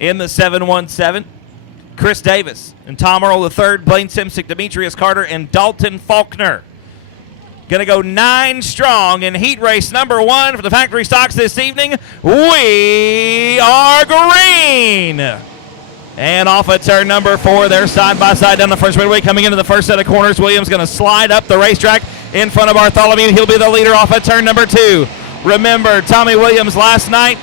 in the 717. Chris Davis and Tom Earl the third, Blaine Simsick, Demetrius Carter, and Dalton Faulkner. Going to go 9 strong in heat race number 1 for the factory stocks this evening. We are green. And off at turn number 4, they're side by side down the front straightaway. Coming into the first set of corners, Williams going to slide up the racetrack in front of Bartholomew. He'll be the leader off at turn number 2. Remember, Tommy Williams last night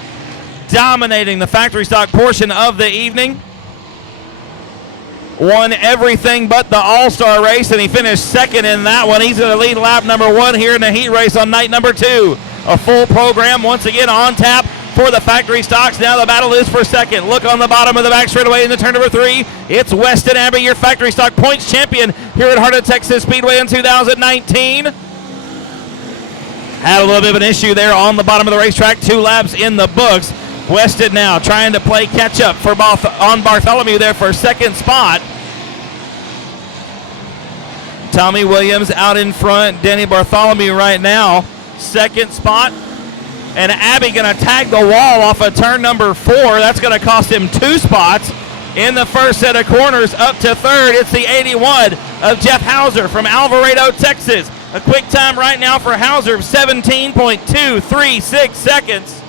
dominating the factory stock portion of the evening. Won everything but the All-Star race, and he finished second in that one. He's going to lead lap number 1 here in the heat race on night number 2. A full program once again on tap for the factory stocks. Now the battle is for second. Look on the bottom of the back straightaway in the turn number 3. It's Weston Abbey, your factory stock points champion here at Heart O Texas Speedway in 2019. Had a little bit of an issue there on the bottom of the racetrack. 2 laps in the books. Weston now trying to play catch up for on Bartholomew there for second spot. Tommy Williams out in front. Denny Bartholomew right now, second spot. And Abbey going to tag the wall off of turn number 4. That's going to cost him 2 spots in the first set of corners up to third. It's the 81 of Jeff Hauser from Alvarado, Texas. A quick time right now for Hauser of 17.236 seconds.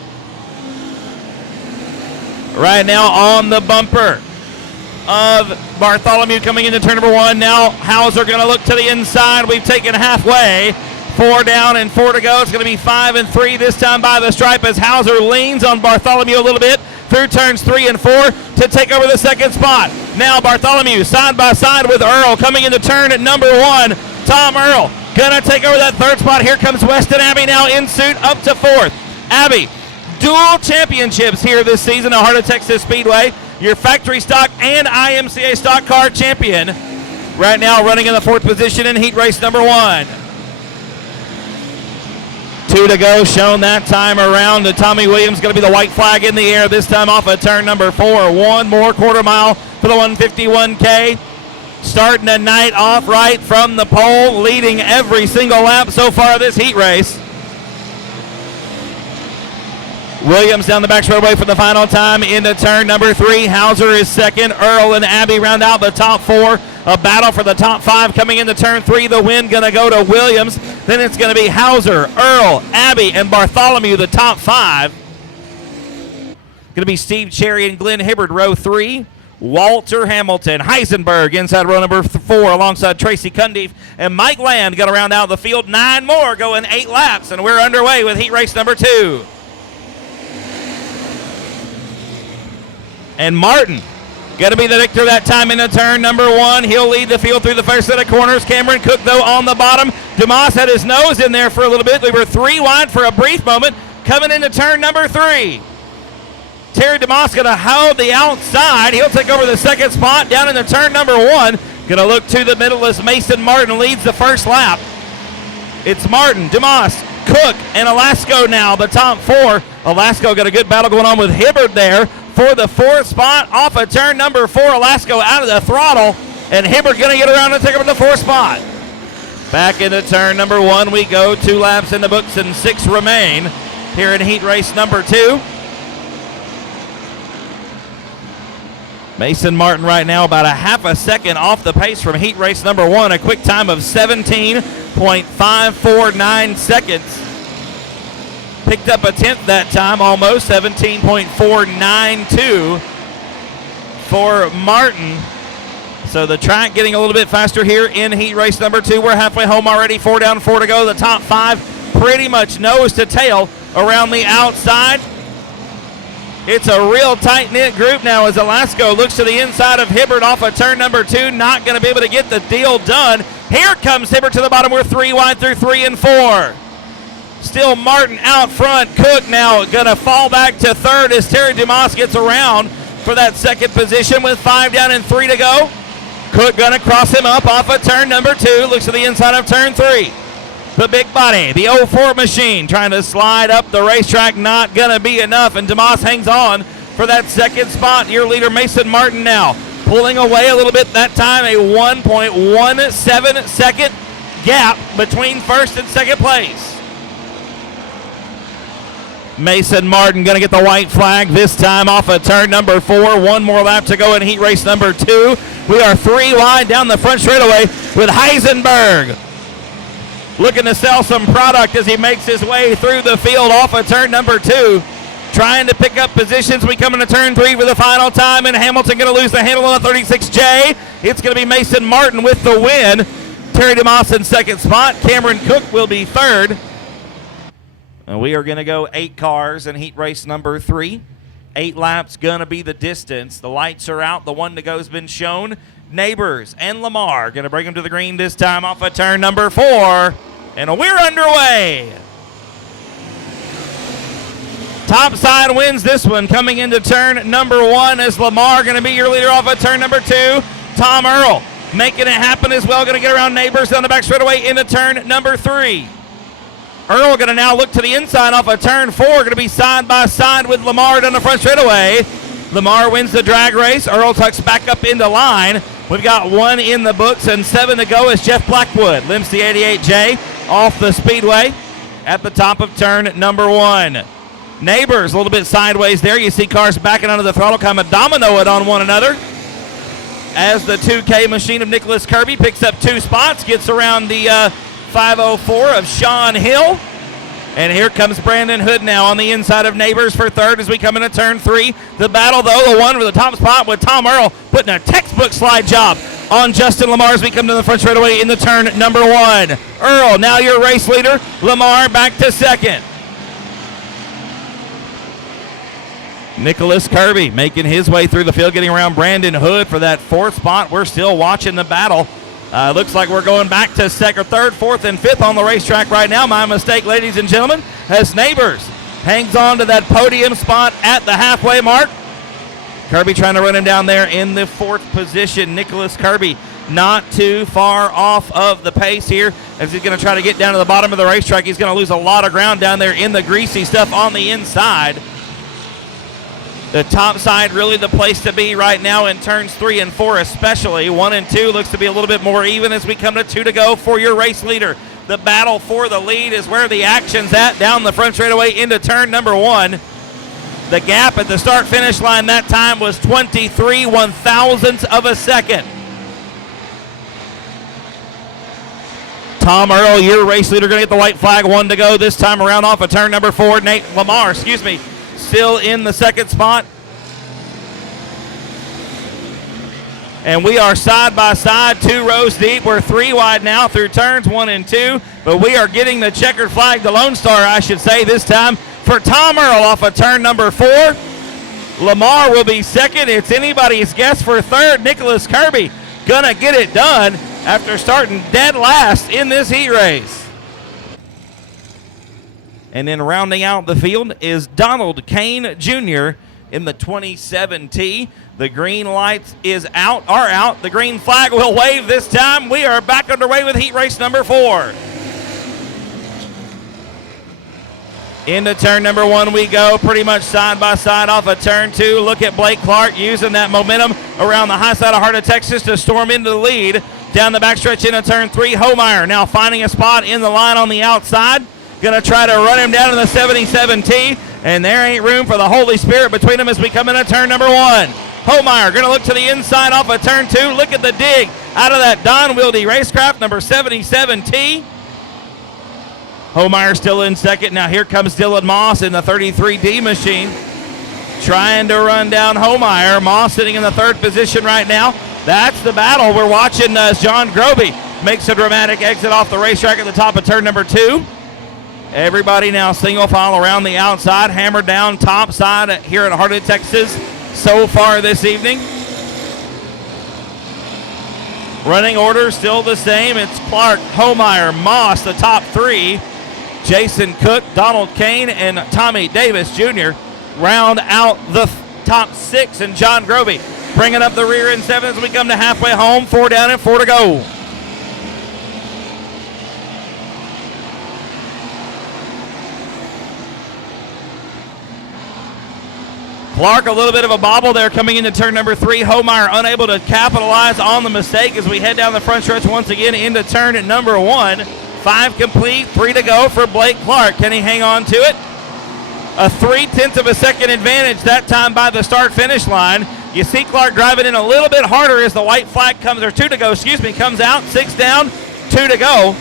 Right now on the bumper of Bartholomew coming into turn number 1. Now Hauser going to look to the inside. We've taken halfway. 4 down and 4 to go. It's going to be 5 and 3 this time by the stripe as Hauser leans on Bartholomew a little bit through turns 3 and 4 to take over the second spot. Now Bartholomew side by side with Earl coming into turn at number 1. Tom Earl going to take over that third spot. Here comes Weston Abbey now in suit up to 4th. Abbey, dual championships here this season at Heart O Texas Speedway. Your factory stock and IMCA stock car champion. Right now running in the 4th position in heat race number 1. 2 to go, shown that time around. To Tommy Williams, going to be the white flag in the air, this time off of turn number 4. 1 more quarter mile for the 151K. Starting the night off right from the pole, leading every single lap so far this heat race. Williams down the back straightaway for the final time into turn number 3. Hauser is second. Earl and Abbey round out the top 4. A battle for the top 5 coming into turn 3. The win going to go to Williams. Then it's going to be Hauser, Earl, Abbey, and Bartholomew, the top 5. Going to be Steve Cherry and Glenn Hibbard, row 3. Walter Hamilton, Heisenberg inside row number 4 alongside Tracy Cundiff. And Mike Land going to round out the field. 9 more going 8 laps. And we're underway with heat race number 2. And Martin going to be the victor that time into turn number 1. He'll lead the field through the first set of corners. Cameron Cook, though, on the bottom. Dumas had his nose in there for a little bit. We were 3 wide for a brief moment coming into turn number 3. Terry Dumas going to hold the outside. He'll take over the second spot down into turn number 1. Going to look to the middle as Mason Martin leads the first lap. It's Martin, Dumas, Cook, and Alasko now, the top 4. Alasko got a good battle going on with Hibbard there for the 4th spot off of turn number 4. Alasko out of the throttle, and Hibbard going to get around and take over the 4th spot. Back into turn number 1 we go. 2 laps in the books and 6 remain here in heat race number 2. Mason Martin right now about a half a second off the pace from heat race number 1. A quick time of 17.549 seconds. Picked up a 10th that time, almost 17.492 for Martin. So the track getting a little bit faster here in heat race number 2. We're halfway home already. 4 down, 4 to go. The top 5 pretty much nose to tail around the outside. It's a real tight-knit group now as Alasko looks to the inside of Hibbard off of turn number 2. Not going to be able to get the deal done. Here comes Hibbard to the bottom. We're 3 wide through 3 and 4. Still Martin out front. Cook now going to fall back to third as Terry Dumas gets around for that second position with 5 down and 3 to go. Cook going to cross him up off of turn number 2. Looks to the inside of turn 3. The big body, the 04 machine, trying to slide up the racetrack. Not going to be enough, and Dumas hangs on for that second spot. Your leader, Mason Martin, now pulling away a little bit. That time, a 1.17 second gap between first and second place. Mason Martin going to get the white flag this time off of turn number 4. One more lap to go in heat race number 2. We are 3 wide down the front straightaway with Heisenberg looking to sell some product as he makes his way through the field off of turn number 2. Trying to pick up positions. We come into turn 3 for the final time, and Hamilton going to lose the handle on the 36J. It's going to be Mason Martin with the win. Terry DeMoss in second spot. Cameron Cook will be third. And we are going to go 8 cars in heat race number 3. 8 laps going to be the distance. The lights are out. The one to go has been shown. Neighbors and Lamar going to bring them to the green this time off of turn number 4. And we're underway. Topside wins this one coming into turn number 1 as Lamar going to be your leader off of turn number 2. Tom Earl making it happen as well. Going to get around Neighbors on the back straightaway into turn number 3. Earl going to now look to the inside off of turn 4. Going to be side by side with Lamar down the front straightaway. Lamar wins the drag race. Earl tucks back up into line. We've got 1 in the books and 7 to go as Jeff Blackwood limps the 88J off the speedway at the top of turn number 1. Neighbors a little bit sideways there. You see cars backing under the throttle, kind of domino it on one another. As the 2K machine of Nicholas Kirby picks up 2 spots, gets around the 504 of Sean Hill. And here comes Brandon Hood now on the inside of Neighbors for third as we come into turn 3. The battle, though, the one for the top spot with Tom Earl putting a textbook slide job on Justin Lamar as we come to the front straightaway in the turn number 1. Earl, now your race leader. Lamar back to second. Nicholas Kirby making his way through the field, getting around Brandon Hood for that 4th spot. We're still watching the battle. Looks like we're going back to 2nd, 3rd, 4th, and 5th on the racetrack right now. My mistake, ladies and gentlemen, as Neighbors hangs on to that podium spot at the halfway mark. Kirby trying to run him down there in the 4th position. Nicholas Kirby not too far off of the pace here as he's going to try to get down to the bottom of the racetrack. He's going to lose a lot of ground down there in the greasy stuff on the inside. The top side really the place to be right now in turns 3 and 4 especially. 1 and 2 looks to be a little bit more even as we come to 2 to go for your race leader. The battle for the lead is where the action's at down the front straightaway into turn number 1. The gap at the start-finish line that time was 23 1/1000ths of a second. Tom Earl, your race leader, going to get the white flag. 1 to go this time around off of turn number 4. Lamar, still in the 2nd spot. And we are side by side, 2 rows deep. We're 3 wide now through turns 1 and 2. But we are getting the checkered flag, the Lone Star, I should say, this time for Tom Earl off of turn number 4. Lamar will be 2nd. It's anybody's guess for 3rd. Nicholas Kirby gonna get it done after starting dead last in this heat race. And then rounding out the field is Donald Kane Jr. in the 27T. The green lights are out. The green flag will wave this time. We are back underway with heat race number 4. Into turn number 1 we go, pretty much side by side off of turn 2. Look at Blake Clark using that momentum around the high side of Heart of Texas to storm into the lead. Down the backstretch into turn 3, Homeyer now finding a spot in the line on the outside. Going to try to run him down in the 77T, and there ain't room for the Holy Spirit between them as we come into turn number 1. Homeyer going to look to the inside off of turn 2. Look at the dig out of that Don Wilde Racecraft, number 77T. Homeyer still in 2nd. Now here comes Dylan Moss in the 33D machine, trying to run down Homeyer. Moss sitting in the 3rd position right now. That's the battle we're watching as John Groby makes a dramatic exit off the racetrack at the top of turn number 2. Everybody now single file around the outside, hammered down top side here at Heart of Texas so far this evening. Running order still the same. It's Clark, Homeyer, Moss, the top 3. Jason Cook, Donald Kane, and Tommy Davis Jr. round out the top 6, and John Groby bringing up the rear in 7 as we come to halfway home. 4 down and 4 to go. Clark, a little bit of a bobble there coming into turn number 3. Homeyer unable to capitalize on the mistake as we head down the front stretch once again into turn number 1. 5 complete, 3 to go for Blake Clark. Can he hang on to it? a 0.3 of a second advantage that time by the start-finish line. You see Clark driving in a little bit harder as the white flag comes, or 2 to go, comes out. 6 down, 2 to go.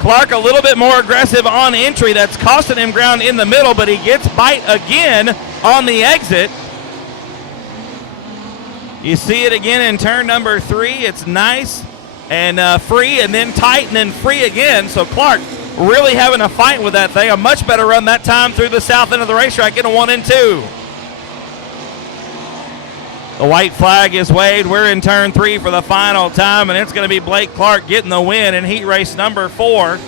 Clark a little bit more aggressive on entry. That's costing him ground in the middle, but he gets bite again on the exit. You see it again in turn number 3. It's nice and free, and then tight, and then free again. So Clark really having a fight with that thing. A much better run that time through the south end of the racetrack in a 1 and 2. The white flag is waved. We're in turn 3 for the final time, and it's going to be Blake Clark getting the win in heat race number 4.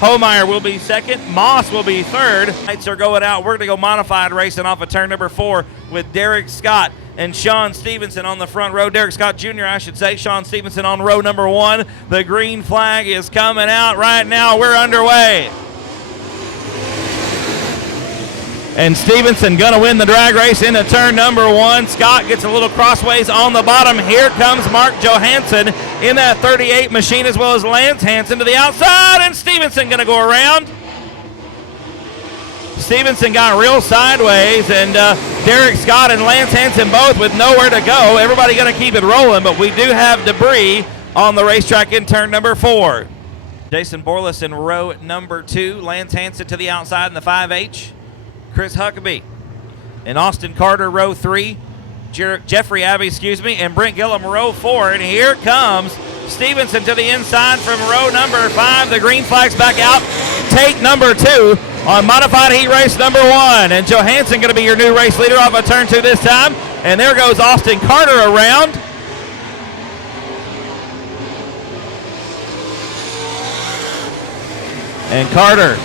Homeyer will be second. Moss will be third. Lights are going out. We're going to go modified racing off of turn number 4 with Derek Scott and Sean Stevenson on the front row. Derek Scott Jr., I should say. Sean Stevenson on row number 1. The green flag is coming out right now. We're underway. And Stevenson going to win the drag race into turn number 1. Scott gets a little crossways on the bottom. Here comes Mark Johansson in that 38 machine, as well as Lance Hansen to the outside, and Stevenson going to go around. Stevenson got real sideways, and Derek Scott and Lance Hansen both with nowhere to go. Everybody going to keep it rolling, but we do have debris on the racetrack in turn number 4. Jason Borlas in row number 2. Lance Hansen to the outside in the 5H. Chris Huckabee and Austin Carter row 3, Jeffrey Abbey, and Brent Gillum row 4. And here comes Stevenson to the inside from row number 5. The green flag's back out. Take number 2 on modified heat race number 1. And Johansson going to be your new race leader off of turn 2 this time. And there goes Austin Carter around. And Carter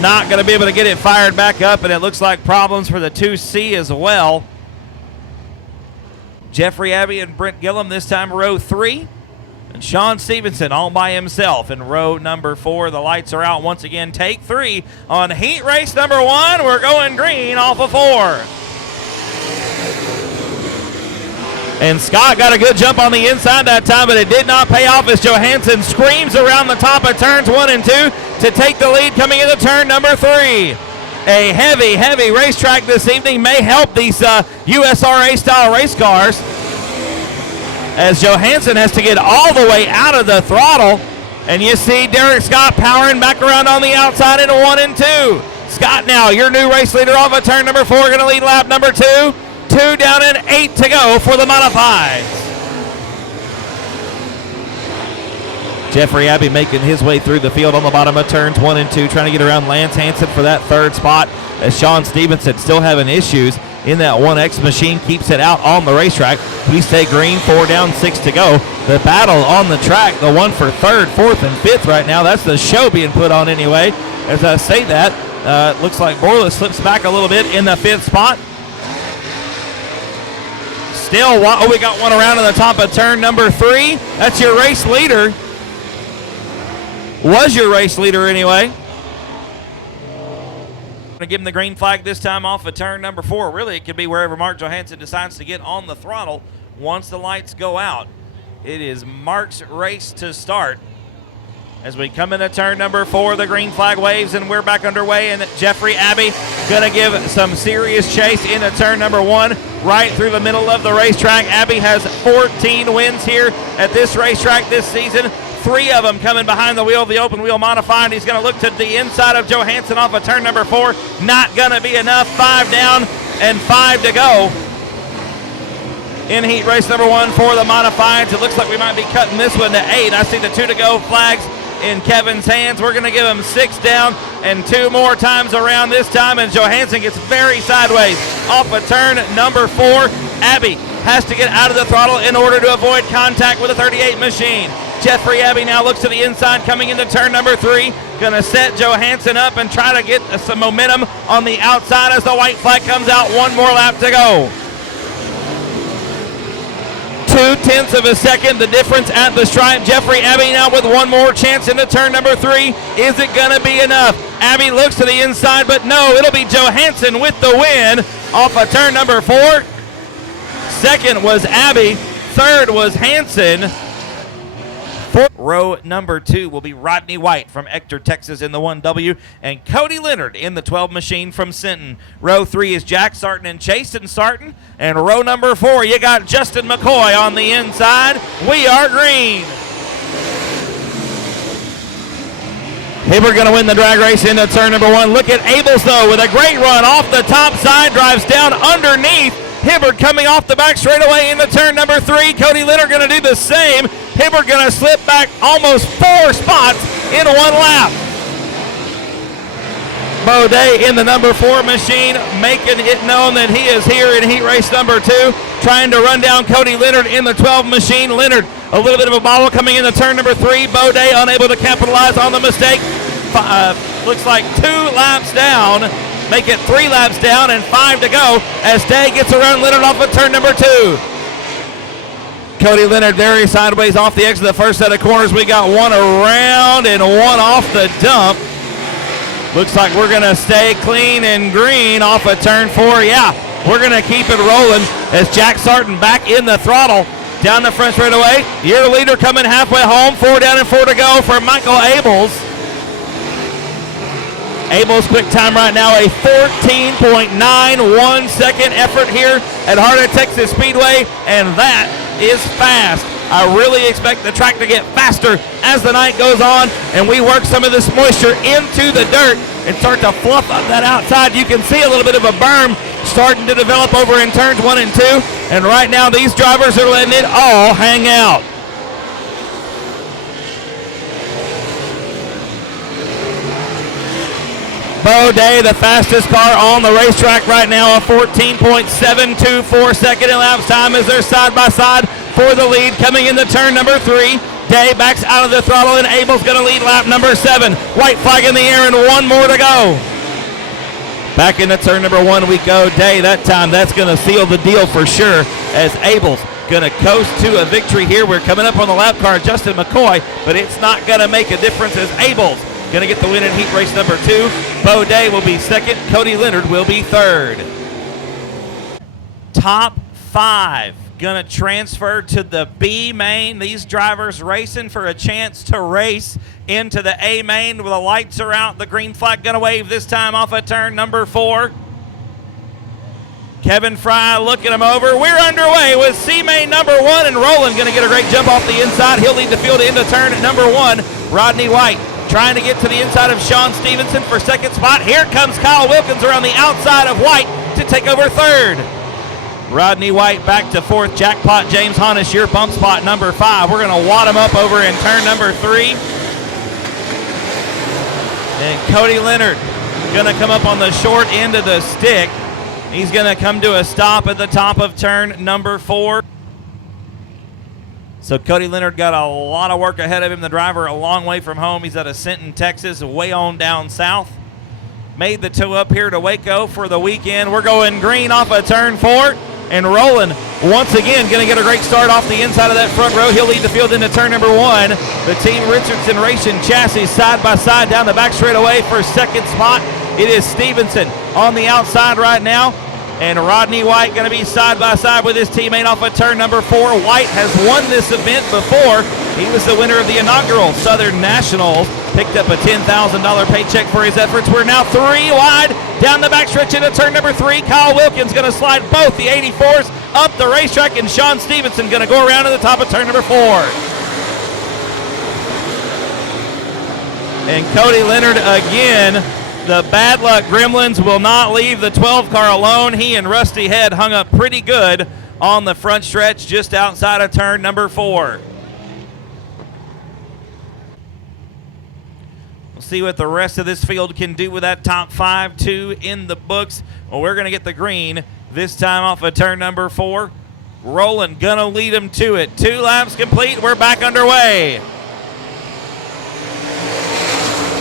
not going to be able to get it fired back up, and it looks like problems for the 2C as well. Jeffrey Abbey and Brent Gillum this time row 3. And Sean Stevenson all by himself in row number 4. The lights are out once again. Take 3 on heat race number 1. We're going green off of 4. And Scott got a good jump on the inside that time, but it did not pay off as Johansson screams around the top of turns 1 and 2 to take the lead coming into turn number 3. A heavy, heavy racetrack this evening may help these USRA-style race cars, as Johansson has to get all the way out of the throttle. And you see Derek Scott powering back around on the outside into 1 and 2. Scott now, your new race leader off of turn number 4, going to lead lap number 2. 2 down and 8 to go for the modifieds. Jeffrey Abbey making his way through the field on the bottom of turns 1 and 2, trying to get around Lance Hansen for that 3rd spot, as Sean Stevenson still having issues in that 1X machine, keeps it out on the racetrack. We stay green, 4 down, 6 to go. The battle on the track, the one for 3rd, 4th, and 5th right now. That's the show being put on anyway. As I say that, it looks like Borla slips back a little bit in the 5th spot. Still, we got one around on the top of turn number 3. That's your race leader. Was your race leader anyway. Going to give him the green flag this time off of turn number 4. Really, it could be wherever Mark Johansson decides to get on the throttle once the lights go out. It is Mark's race to start. As we come into turn number 4, the green flag waves, and we're back underway. And Jeffrey Abbey going to give some serious chase into turn number 1, right through the middle of the racetrack. Abbey has 14 wins here at this racetrack this season. 3 of them coming behind the wheel of the open wheel modified. He's going to look to the inside of Johansson off of turn number 4. Not going to be enough. 5 down and 5 to go in heat race number 1 for the modifieds. It looks like we might be cutting this one to 8. I see the 2 to go flags in Kevin's hands. We're going to give him 6 down and 2 more times around this time, and Johansson gets very sideways off of turn number 4. Abbey has to get out of the throttle in order to avoid contact with the 38 machine. Jeffrey Abbey now looks to the inside coming into turn number 3. Going to set Johansson up and try to get some momentum on the outside as the white flag comes out. 1 more lap to go. 0.2 of a second, the difference at the stripe. Jeffrey Abbey now with 1 more chance into turn number 3. Is it going to be enough? Abbey looks to the inside, but no, it'll be Johansson with the win off of turn number 4. 2nd was Abbey. 3rd was Hansen. For row number 2 will be Rodney White from Ector, Texas in the 1W, and Cody Leonard in the 12 machine from Sinton. Row 3 is Jack Sarton and Chasen Sarton, and row number 4 you got Justin McCoy on the inside. We are green. Hibbert going to win the drag race into turn number 1. Look at Abels, though, with a great run off the top side, drives down underneath. Hibbert coming off the back straightaway into turn number 3. Cody Leonard going to do the same. Hibbert going to slip back almost 4 spots in 1 lap. Baudet in the number 4 machine, making it known that he is here in heat race number 2, trying to run down Cody Leonard in the 12 machine. Leonard, a little bit of a bobble coming into turn number 3. Baudet unable to capitalize on the mistake. Looks like 2 laps down. Make it 3 laps down and 5 to go as Day gets around Leonard off of turn number 2. Cody Leonard very sideways off the exit of the first set of corners. We got one around and one off the dump. Looks like we're going to stay clean and green off of turn 4. Yeah, we're going to keep it rolling as Jack Sarton back in the throttle down the front straightaway. Your leader coming halfway home. 4 down and 4 to go for Michael Abels. Abels' quick time right now, a 14.91 second effort here at Heart O Texas Speedway, and that is fast. I really expect the track to get faster as the night goes on and we work some of this moisture into the dirt and start to fluff up that outside. You can see a little bit of a berm starting to develop over in turns 1 and 2, and right now these drivers are letting it all hang out. Baudet, the fastest car on the racetrack right now, a 14.724 second elapsed time as they're side by side for the lead coming into turn number 3. Day backs out of the throttle and Abel's going to lead lap number 7. White flag in the air and 1 more to go. Back into turn number 1 we go. Day, that time that's going to seal the deal for sure as Abel's going to coast to a victory here. We're coming up on the lap car, Justin McCoy, but it's not going to make a difference as Abel's going to get the win in heat race number 2. Baudet will be 2nd. Cody Leonard will be 3rd. Top 5 going to transfer to the B main. These drivers racing for a chance to race into the A main where the lights are out. The green flag going to wave this time off of turn number 4. Kevin Fry looking him over. We're underway with C main number 1, and Roland going to get a great jump off the inside. He'll lead the field into turn number 1. Rodney White trying to get to the inside of Sean Stevenson for 2nd spot. Here comes Kyle Wilkins around the outside of White to take over 3rd. Rodney White back to 4th. Jackpot James Honest, your bump spot number 5. We're going to wad him up over in turn number 3. And Cody Leonard going to come up on the short end of the stick. He's going to come to a stop at the top of turn number 4. So Cody Leonard got a lot of work ahead of him. The driver a long way from home. He's out of Sinton, Texas, way on down south. Made the tow up here to Waco for the weekend. We're going green off of turn 4. And Roland, once again, going to get a great start off the inside of that front row. He'll lead the field into turn number 1. The Team Richardson Racing chassis side by side down the back straightaway for 2nd spot. It is Stevenson on the outside right now. And Rodney White going to be side by side with his teammate off of turn number 4. White has won this event before. He was the winner of the inaugural Southern Nationals. Picked up a $10,000 paycheck for his efforts. We're now 3 wide down the backstretch into turn number 3. Kyle Wilkins going to slide both the 84s up the racetrack, and Sean Stevenson going to go around to the top of turn number 4. And Cody Leonard again. The bad luck gremlins will not leave the 12 car alone. He and Rusty Head hung up pretty good on the front stretch just outside of turn number 4. We'll see what the rest of this field can do with that top 5, 2 in the books. Well, we're going to get the green this time off of turn number 4. Roland going to lead him to it. 2 laps complete. We're back underway.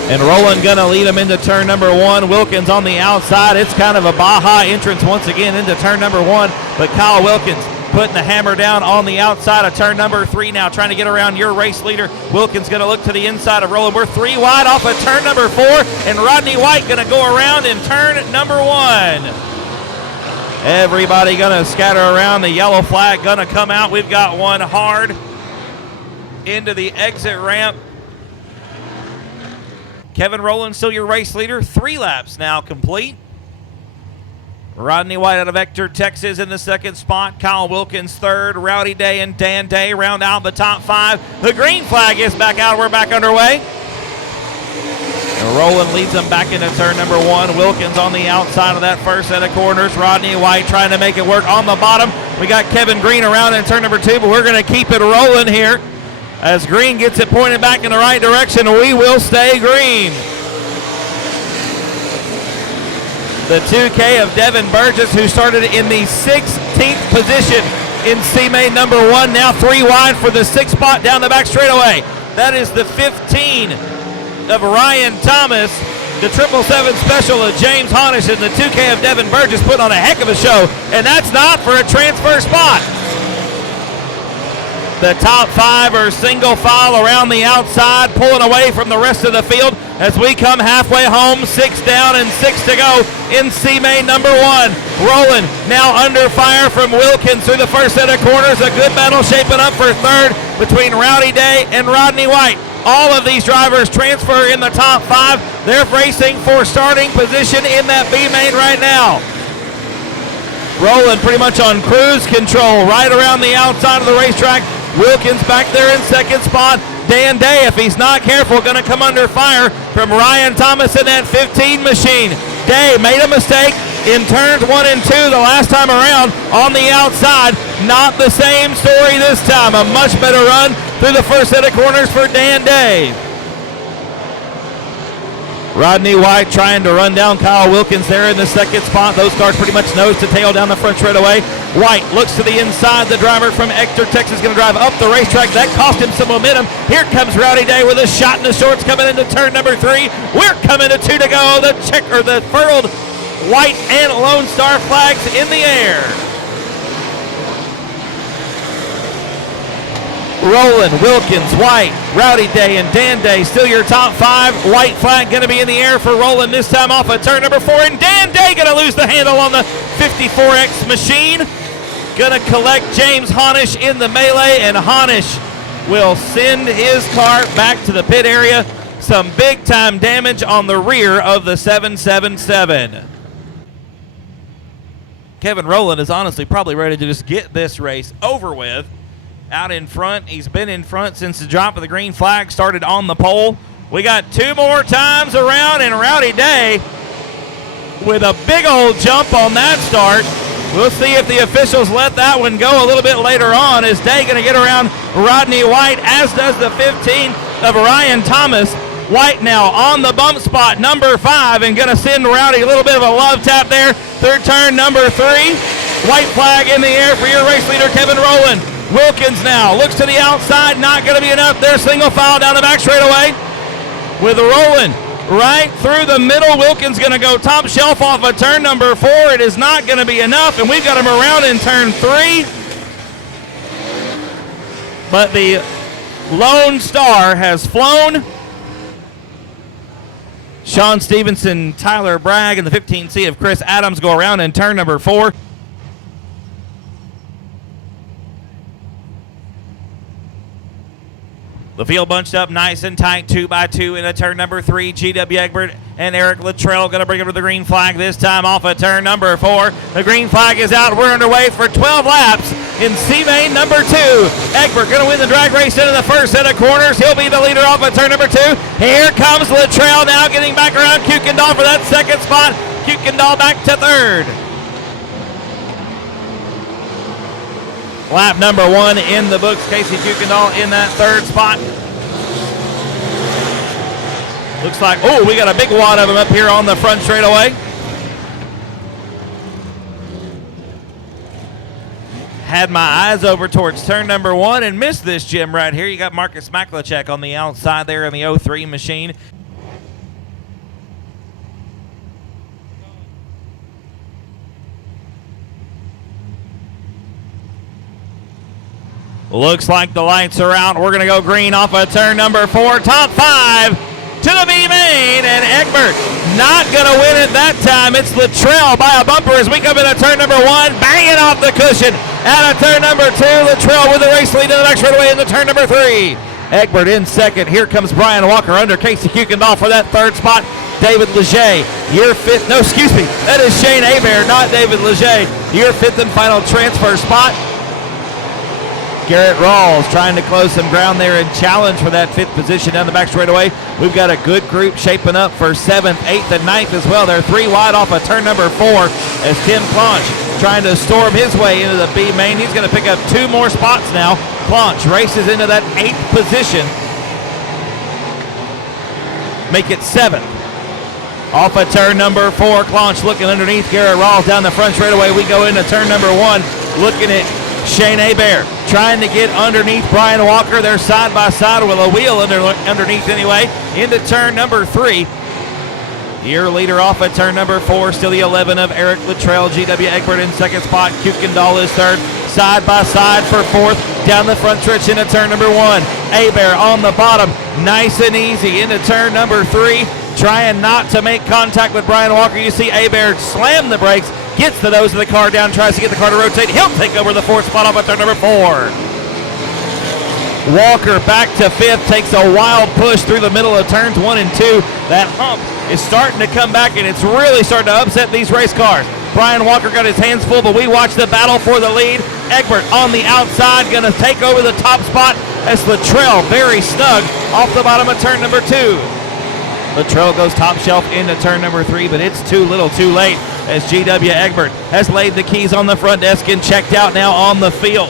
And Roland going to lead him into turn number 1. Wilkins on the outside. It's kind of a Baja entrance once again into turn number 1. But Kyle Wilkins putting the hammer down on the outside of turn number 3 now, trying to get around your race leader. Wilkins going to look to the inside of Roland. We're 3 wide off of turn number 4. And Rodney White going to go around in turn number 1. Everybody going to scatter around. The yellow flag going to come out. We've got one hard into the exit ramp. Kevin Rowland still your race leader. 3 laps now complete. Rodney White out of Hector, Texas in the second spot. Kyle Wilkins third. Rowdy Day and Dan Day round out the top 5. The green flag is back out. We're back underway. And Rowland leads them back into turn number 1. Wilkins on the outside of that first set of corners. Rodney White trying to make it work on the bottom. We got Kevin Green around in turn number 2, but we're going to keep it rolling here. As Green gets it pointed back in the right direction, we will stay green. The 2K of Devin Burgess, who started in the 16th position in C-Main number 1, now 3 wide for the 6th spot down the back straightaway. That is the 15 of Ryan Thomas. The 777 special of James Honish and the 2K of Devin Burgess put on a heck of a show, and that's not for a transfer spot. The top 5 are single file around the outside, pulling away from the rest of the field as we come halfway home. 6 down and 6 to go in C-Main number 1. Rowland now under fire from Wilkins through the first set of corners. A good battle shaping up for third between Rowdy Day and Rodney White. All of these drivers transfer in the top 5. They're racing for starting position in that B-Main right now. Rowland pretty much on cruise control right around the outside of the racetrack. Wilkins back there in second spot. Dan Day, if he's not careful, going to come under fire from Ryan Thomas in that 15 machine. Day made a mistake in turns 1 and 2 the last time around on the outside. Not the same story this time. A much better run through the first set of corners for Dan Day. Rodney White trying to run down Kyle Wilkins there in the second spot. Those cars pretty much nose to tail down the front straightaway. White looks to the inside. The driver from Hector, Texas, going to drive up the racetrack. That cost him some momentum. Here comes Rowdy Day with a shot in the shorts coming into turn number 3. We're coming to 2 to go. The furled white and Lone Star flags in the air. Rowland, Wilkins, White, Rowdy Day, and Dan Day still your top 5. White flag going to be in the air for Rowland this time off of turn number 4. And Dan Day going to lose the handle on the 54X machine. Going to collect James Honish in the melee, and Honish will send his car back to the pit area. Some big time damage on the rear of the 777. Kevin Rowland is honestly probably ready to just get this race over with. Out in front. He's been in front since the drop of the green flag started on the pole. We got 2 more times around, and Rowdy Day with a big old jump on that start. We'll see if the officials let that one go a little bit later on. Is Day going to get around Rodney White, as does the 15 of Ryan Thomas. White now on the bump spot, number 5, and going to send Rowdy a little bit of a love tap there. Third turn, number 3. White flag in the air for your race leader, Kevin Rowland. Wilkins now looks to the outside, not going to be enough. There's single file down the back straightaway with Rowland right through the middle. Wilkins going to go top shelf off of turn number 4. It is not going to be enough, and we've got him around in turn 3. But the Lone Star has flown. Sean Stevenson, Tyler Bragg, and the 15C of Chris Adams go around in turn number 4. The field bunched up nice and tight, 2 by 2 into turn number 3. G.W. Egbert and Eric Letrell going to bring up the green flag this time off of turn number 4. The green flag is out. We're underway for 12 laps in C-Main number 2. Egbert going to win the drag race into the first set of corners. He'll be the leader off of turn number 2. Here comes Letrell now getting back around Kuykendall for that second spot. Kuykendall back to third. Lap number 1 in the books. Casey Kuykendall in that third spot. Looks like, oh, we got a big wad of them up here on the front straightaway. Had my eyes over towards turn number 1 and missed this gem right here. You got Marcus Maklachek on the outside there in the 03 machine. Looks like the lights are out. We're going to go green off of turn number 4. Top 5 to the B-Main, and Egbert not going to win it that time. It's Letrell by a bumper as we come into turn number 1. Banging off the cushion out of turn number 2. Letrell with the race lead in the back straightaway into turn number 3. Egbert in second. Here comes Brian Walker under Casey Kuykendall for that third spot. David Leger, your fifth. No, excuse me. That is Shane Hebert, not David Leger. Your fifth and final transfer spot. Garrett Rawls trying to close some ground there and challenge for that fifth position down the back straightaway. We've got a good group shaping up for 7th, 8th, and 9th as well. They're 3 wide off of turn number 4 as Tim Clonch trying to storm his way into the B main. He's going to pick up 2 more spots now. Clonch races into that 8th position. Make it 7th. Off of turn number 4, Clonch looking underneath Garrett Rawls down the front straightaway. We go into turn number 1, looking at Shane Hebert trying to get underneath Brian Walker. They're side by side with a wheel underneath anyway. Into turn number 3. Your leader off at turn number 4, still the 11 of Eric Letrell. GW Egbert in second spot. Kuykendall is third. Side by side for 4th. Down the front stretch into turn number 1. Hebert on the bottom. Nice and easy into turn number 3. Trying not to make contact with Brian Walker. You see Hebert slam the brakes. Gets the nose of the car down. Tries to get the car to rotate. He'll take over the 4th spot off at turn number 4. Walker back to 5th. Takes a wild push through the middle of turns 1 and 2. That hump is starting to come back, and it's really starting to upset these race cars. Brian Walker got his hands full, but we watch the battle for the lead. Egbert on the outside, going to take over the top spot as Letrell very snug off the bottom of turn number 2. Letrell goes top shelf into turn number 3, but it's too little too late as GW Egbert has laid the keys on the front desk and checked out now on the field.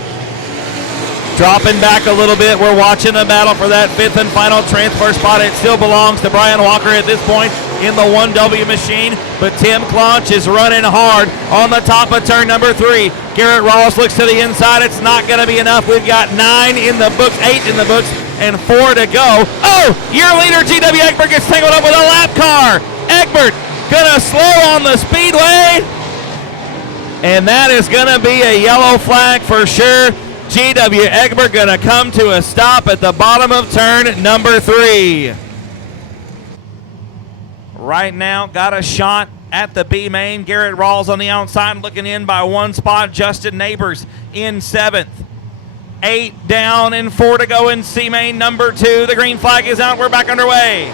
Dropping back a little bit, we're watching the battle for that 5th and final transfer spot. It still belongs to Brian Walker at this point in the 1W machine, but Tim Clonch is running hard on the top of turn number 3. Garrett Rawls looks to the inside. It's not going to be enough. We've got 9 in the books, 8 in the books, and 4 to go. Oh, your leader GW Egbert gets tangled up with a lap car. Egbert gonna slow on the speedway, and that is gonna be a yellow flag for sure. GW Egbert gonna come to a stop at the bottom of turn number 3. Right now, got a shot at the B main. Garrett Rawls on the outside looking in by 1 spot. Justin Neighbors in 7th. 8 down and 4 to go in C main number 2. The green flag is out. We're back underway.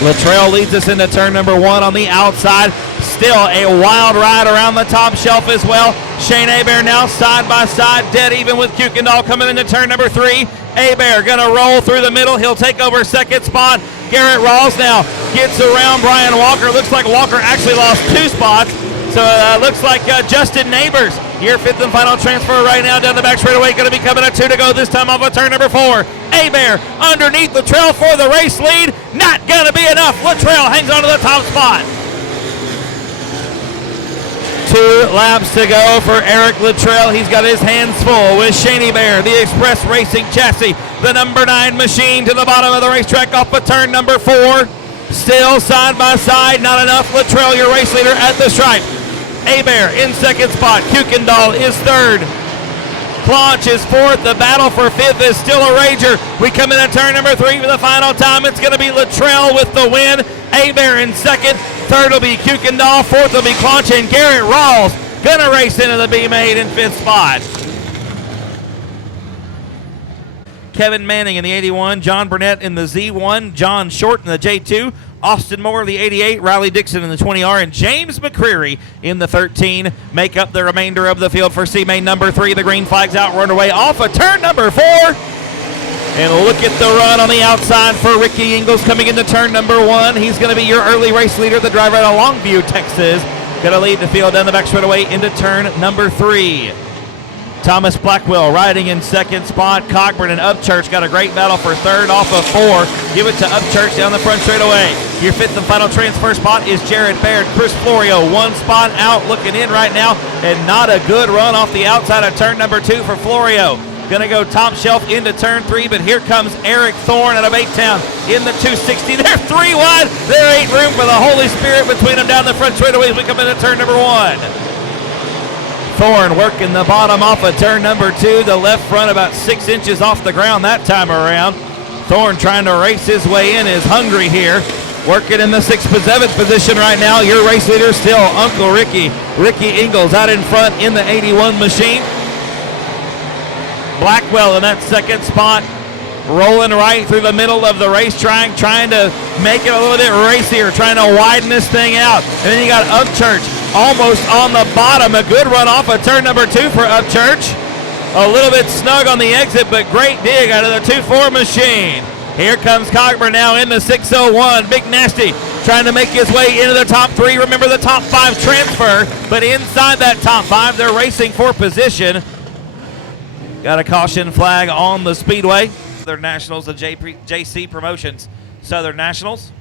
Letrell leads us into turn number 1 on the outside. Still a wild ride around the top shelf as well. Shane Hebert now side by side, dead even with Kuykendall coming into turn number 3. Hebert gonna roll through the middle. He'll take over second spot. Garrett Rawls now gets around Brian Walker. Looks like Walker actually lost 2 spots. So looks like Justin Neighbors, your 5th and final transfer right now down the back straightaway. Going to be coming at 2 to go this time off of turn number 4. Hebert underneath Letrell for the race lead. Not going to be enough. Letrell hangs on to the top spot. 2 laps to go for Eric Letrell. He's got his hands full with Shane Hebert, the Express Racing Chassis, the number 9 machine to the bottom of the racetrack off of turn number 4. Still side by side, not enough. Letrell, your race leader at the stripe. Hebert in second spot. Kuykendall is 3rd. Clonch is 4th. The battle for 5th is still a rager. We come in at turn number 3 for the final time. It's going to be Letrell with the win. Hebert in 2nd. 3rd will be Kuykendall. 4th will be Clonch, and Garrett Rawls going to race into the B main in 5th spot. Kevin Manning in the 81, John Burnett in the Z1, John Short in the J2, Austin Moore in the 88, Riley Dixon in the 20R, and James McCreary in the 13 make up the remainder of the field for C main number 3. The green flag's out. We're underway off of turn number 4. And look at the run on the outside for Ricky Ingles coming into turn number 1. He's going to be your early race leader, the driver out of Longview, Texas. Going to lead the field down the back straightaway into turn number 3. Thomas Blackwell riding in second spot. Cockburn and Upchurch got a great battle for 3rd off of 4. Give it to Upchurch down the front straightaway. Your 5th and final transfer spot is Jared Baird. Chris Florio 1 spot out looking in right now, and not a good run off the outside of turn number 2 for Florio. Going to go top shelf into turn 3, but here comes Eric Thorne out of Baytown in the 260. They're 3 wide. There ain't room for the Holy Spirit between them down the front straightaway as we come into turn number 1. Thorne working the bottom off of turn number 2. The left front about 6 inches off the ground that time around. Thorne trying to race his way in, is hungry here. Working in the 6th, 7th position right now. Your race leader still Uncle Ricky. Ricky Ingles out in front in the 81 machine. Blackwell in that second spot, rolling right through the middle of the racetrack, trying to make it a little bit racier, trying to widen this thing out. And then you got Upchurch almost on the bottom. A good run off of turn number 2 for Upchurch. A little bit snug on the exit, but great dig out of the 2-4 machine. Here comes Cogburn now in the 601. Big Nasty trying to make his way into the top 3. Remember the top 5 transfer, but inside that top 5, they're racing for position. Got a caution flag on the speedway. Southern Nationals, the JC Promotions Southern Nationals.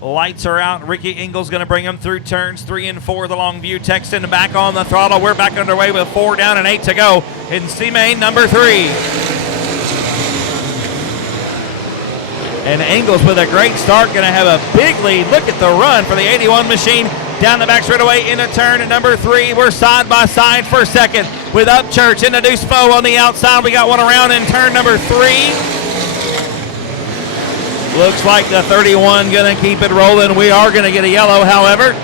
Lights are out. Ricky Ingles going to bring them through turns 3 and 4. The Longview Texan back on the throttle. We're back underway with 4 down and 8 to go in C-Main number 3. And Ingles with a great start, going to have a big lead. Look at the run for the 81 machine down the back straightaway into turn number 3. We're side by side for second with Upchurch and the Deuce Foe on the outside. We got one around in turn number 3. Looks like the 31 going to keep it rolling. We are going to get a yellow, however.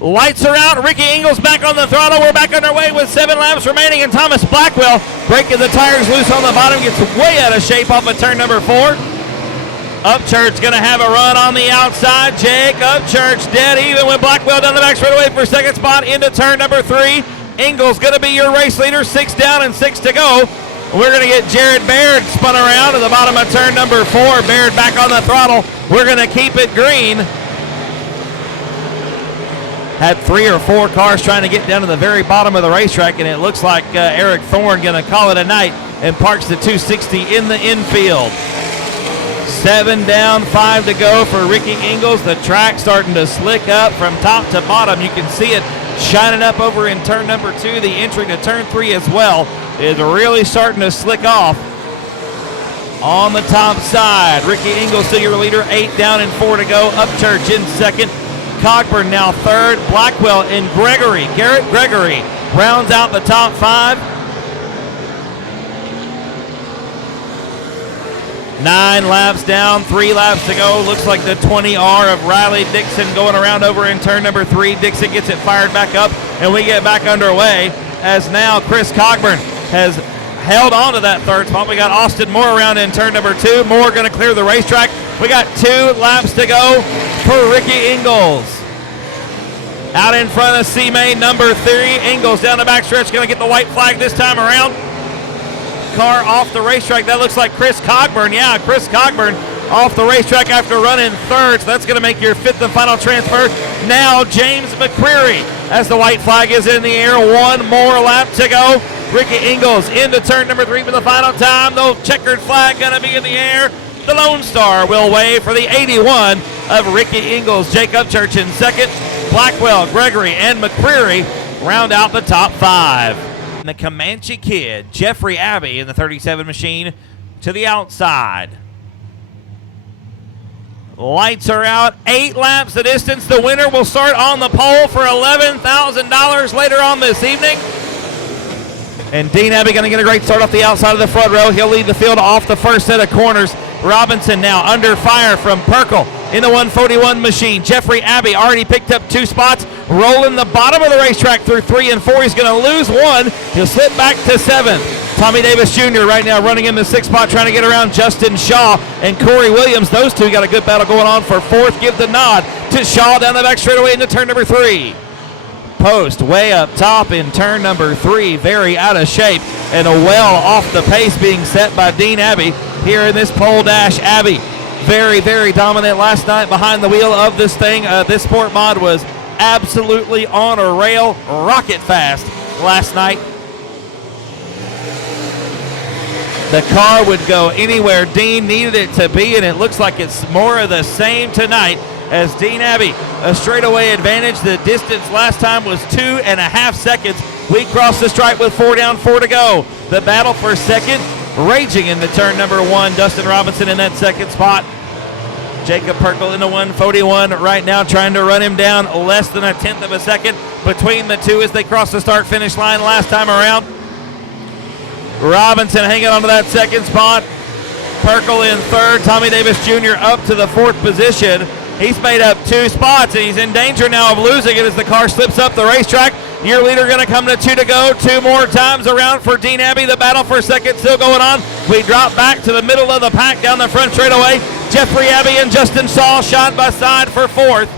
Lights are out. Ricky Ingles back on the throttle. We're back underway with 7 laps remaining, and Thomas Blackwell breaking the tires loose on the bottom, gets way out of shape off of turn number 4. Upchurch going to have a run on the outside. Jake Upchurch dead even with Blackwell down the back straightaway for second spot into turn number 3. Ingles going to be your race leader. 6 down and 6 to go. We're going to get Jared Baird spun around at the bottom of turn number 4. Baird back on the throttle. We're going to keep it green. Had 3 or 4 cars trying to get down to the very bottom of the racetrack, and it looks like Eric Thorne going to call it a night and parks the 260 in the infield. 7 down, 5 to go for Ricky Ingles. The track starting to slick up from top to bottom. You can see it shining up over in turn number 2. The entry to turn 3 as well is really starting to slick off on the top side. Ricky Ingles still your leader. 8 down and 4 to go. Upchurch in second. Cogburn now third. Blackwell and Gregory. Garrett Gregory rounds out the top 5. 9 laps down, 3 laps to go. Looks like the 20R of Riley Dixon going around over in turn number 3. Dixon gets it fired back up, and we get back underway as now Chris Cogburn has held on to that third spot. We got Austin Moore around in turn number 2. Moore going to clear the racetrack. We got 2 laps to go for Ricky Ingles. Out in front of C-Main number 3. Ingles down the backstretch, going to get the white flag this time around. Car off the racetrack. That looks like Chris Cogburn. Yeah, Chris Cogburn off the racetrack after running third. So that's going to make your 5th and final transfer. Now James McCreary as the white flag is in the air. 1 more lap to go. Ricky Ingles into turn number 3 for the final time. The checkered flag going to be in the air. The Lone Star will wave for the 81 of Ricky Ingles. Jake Upchurch in second. Blackwell, Gregory, and McCreary round out the top 5. And the Comanche Kid, Jeffrey Abbey in the 37 machine to the outside. Lights are out. 8 laps the distance. The winner will start on the pole for $11,000 later on this evening. And Dean Abbey going to get a great start off the outside of the front row. He'll lead the field off the first set of corners. Robinson now under fire from Perkle in the 141 machine. Jeffrey Abbey already picked up 2 spots, rolling the bottom of the racetrack through 3 and 4. He's going to lose 1. He'll slip back to 7th. Tommy Davis Jr. right now running in the 6th spot, trying to get around Justin Shaw and Corey Williams. Those 2 got a good battle going on for 4th. Give the nod to Shaw down the back straightaway into turn number 3. Post way up top in turn number 3, very out of shape, and a well off the pace being set by Dean Abbey here in this pole dash. Abbey very, very dominant last night behind the wheel of this thing. This sport mod was absolutely on a rail, rocket fast last night. The car would go anywhere Dean needed it to be, and it looks like it's more of the same tonight as Dean Abbey, a straightaway advantage. The distance last time was 2.5 seconds. We crossed the stripe with 4 down, 4 to go. The battle for second raging into turn number 1. Dustin Robinson in that second spot. Jacob Perkle in the 141 right now, trying to run him down less than 1/10 of a second between the 2 as they cross the start-finish line last time around. Robinson hanging on to that second spot. Perkle in third. Tommy Davis Jr. up to the fourth position. He's made up 2 spots, and he's in danger now of losing it as the car slips up the racetrack. Your leader going to come to 2 to go. 2 more times around for Dean Abbey. The battle for second still going on. We drop back to the middle of the pack down the front straightaway. Jeffrey Abbey and Justin Saul side by side for fourth.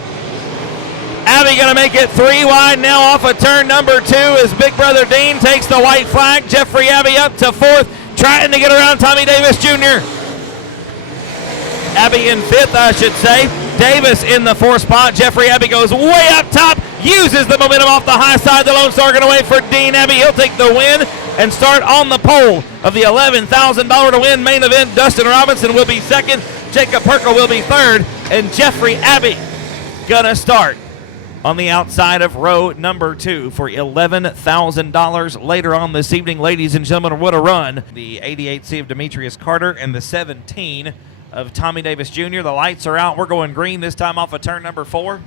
Abbey going to make it 3 wide now off of turn number 2 as Big Brother Dean takes the white flag. Jeffrey Abbey up to fourth, trying to get around Tommy Davis Jr. Abbey in fifth, I should say. Davis in the 4th spot. Jeffrey Abbey goes way up top, uses the momentum off the high side. The Lone Star going to wait for Dean Abbey. He'll take the win and start on the pole of the $11,000 to win main event. Dustin Robinson will be second. Jacob Perkle will be third. And Jeffrey Abbey going to start on the outside of row number 2 for $11,000 later on this evening. Ladies and gentlemen, what a run. The 88C of Demetrius Carter and the 17 of Tommy Davis Jr. The lights are out. We're going green this time off of turn number 4.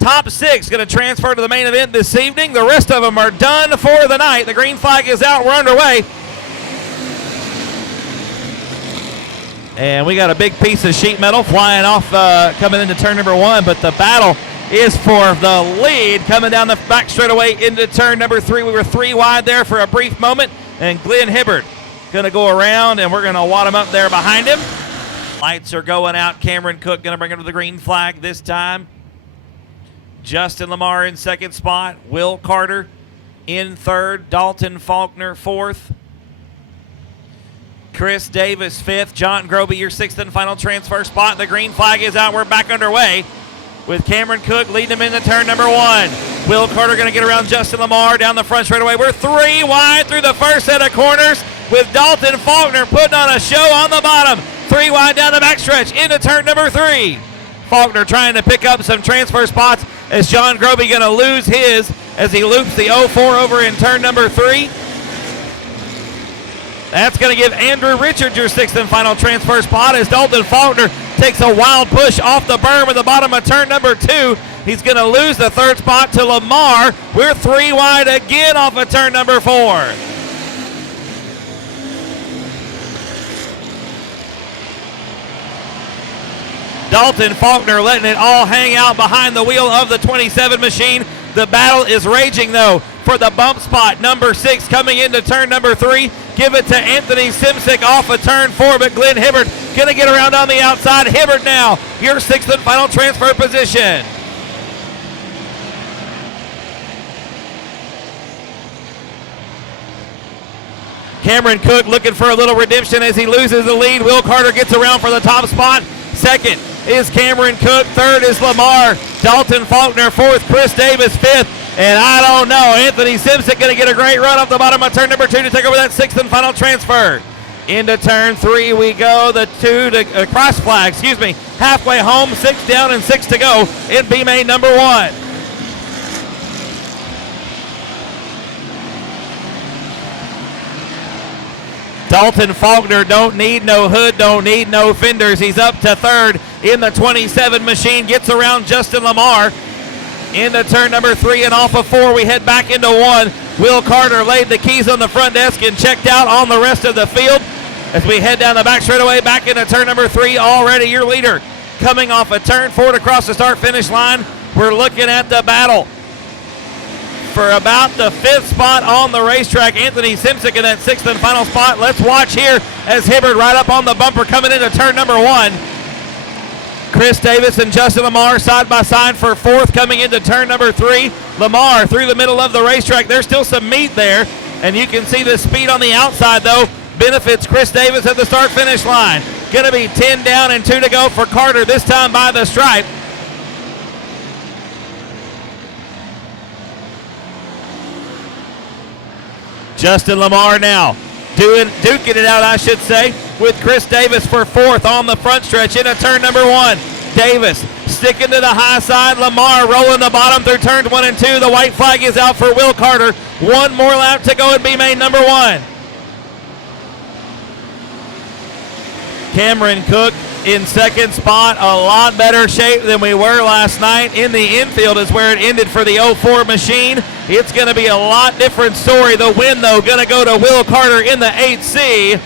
Top 6 going to transfer to the main event this evening. The rest of them are done for the night. The green flag is out. We're underway. And we got a big piece of sheet metal flying off coming into turn number 1, but the battle is for the lead coming down the back straightaway into turn number 3. We were 3 wide there for a brief moment, and Glenn Hibbert going to go around, and we're going to wad him up there behind him. Lights are going out. Cameron Cook going to bring him to the green flag this time. Justin Lamar in 2nd spot. Will Carter in 3rd. Dalton Faulkner 4th. Chris Davis 5th. John Groby your 6th and final transfer spot. The green flag is out. We're back underway with Cameron Cook leading him into turn number 1. Will Carter going to get around Justin Lamar down the front straightaway. We're 3 wide through the first set of corners with Dalton Faulkner putting on a show on the bottom. 3 wide down the backstretch into turn number 3. Faulkner trying to pick up some transfer spots as John Groby going to lose his as he loops the 04 over in turn number 3. That's going to give Andrew Richards your 6th and final transfer spot as Dalton Faulkner takes a wild push off the berm at the bottom of turn number 2. He's going to lose the 3rd spot to Lamar. We're 3 wide again off of turn number 4. Dalton Faulkner letting it all hang out behind the wheel of the 27 machine. The battle is raging, though, for the bump spot. Number 6 coming into turn number 3. Give it to Anthony Simsick off of turn 4, but Glenn Hibbert going to get around on the outside. Hibbert now, your 6th and final transfer position. Cameron Cook looking for a little redemption as he loses the lead. Will Carter gets around for the top spot. 2nd is Cameron Cook. 3rd is Lamar. Dalton Faulkner 4th. Chris Davis 5th. And I don't know, Anthony Simsick going to get a great run off the bottom of turn number 2 to take over that 6th and final transfer. Into turn 3 we go. The 2 to cross flag, halfway home, 6 down and 6 to go in B main number 1. Dalton Faulkner don't need no hood, don't need no fenders. He's up to 3rd in the 27 machine, gets around Justin Lamar. Into turn number 3 and off of 4, we head back into 1. Will Carter laid the keys on the front desk and checked out on the rest of the field. As we head down the back straightaway, back into turn number 3, already your leader. Coming off of turn 4 to cross the start-finish line, we're looking at the battle for about the 5th spot on the racetrack. Anthony Simsick in that 6th and final spot. Let's watch here as Hibbert right up on the bumper coming into turn number 1. Chris Davis and Justin Lamar side by side for 4th coming into turn number 3. Lamar through the middle of the racetrack. There's still some meat there, and you can see the speed on the outside, though, benefits Chris Davis at the start-finish line. Going to be 10 down and 2 to go for Carter, this time by the stripe. Justin Lamar now duking it out, I should say, with Chris Davis for 4th on the front stretch into turn number 1. Davis sticking to the high side. Lamar rolling the bottom through turns 1 and 2. The white flag is out for Will Carter. 1 more lap to go in B main number 1. Cameron Cook in 2nd spot, a lot better shape than we were last night. In the infield is where it ended for the 04 machine. It's going to be a lot different story. The win, though, going to go to Will Carter in the 8C.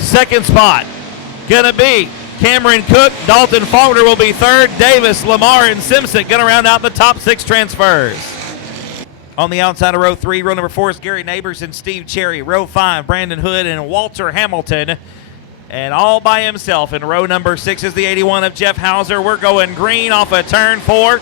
Second spot gonna be Cameron Cook. Dalton Faulkner will be third. Davis, Lamar, and Simpson gonna round out the top 6 transfers. On the outside of row 3, row number 4 is Gary Neighbors and Steve Cherry. Row 5, Brandon Hood and Walter Hamilton. And all by himself in row number 6 is the 81 of Jeff Hauser. We're going green off of turn 4.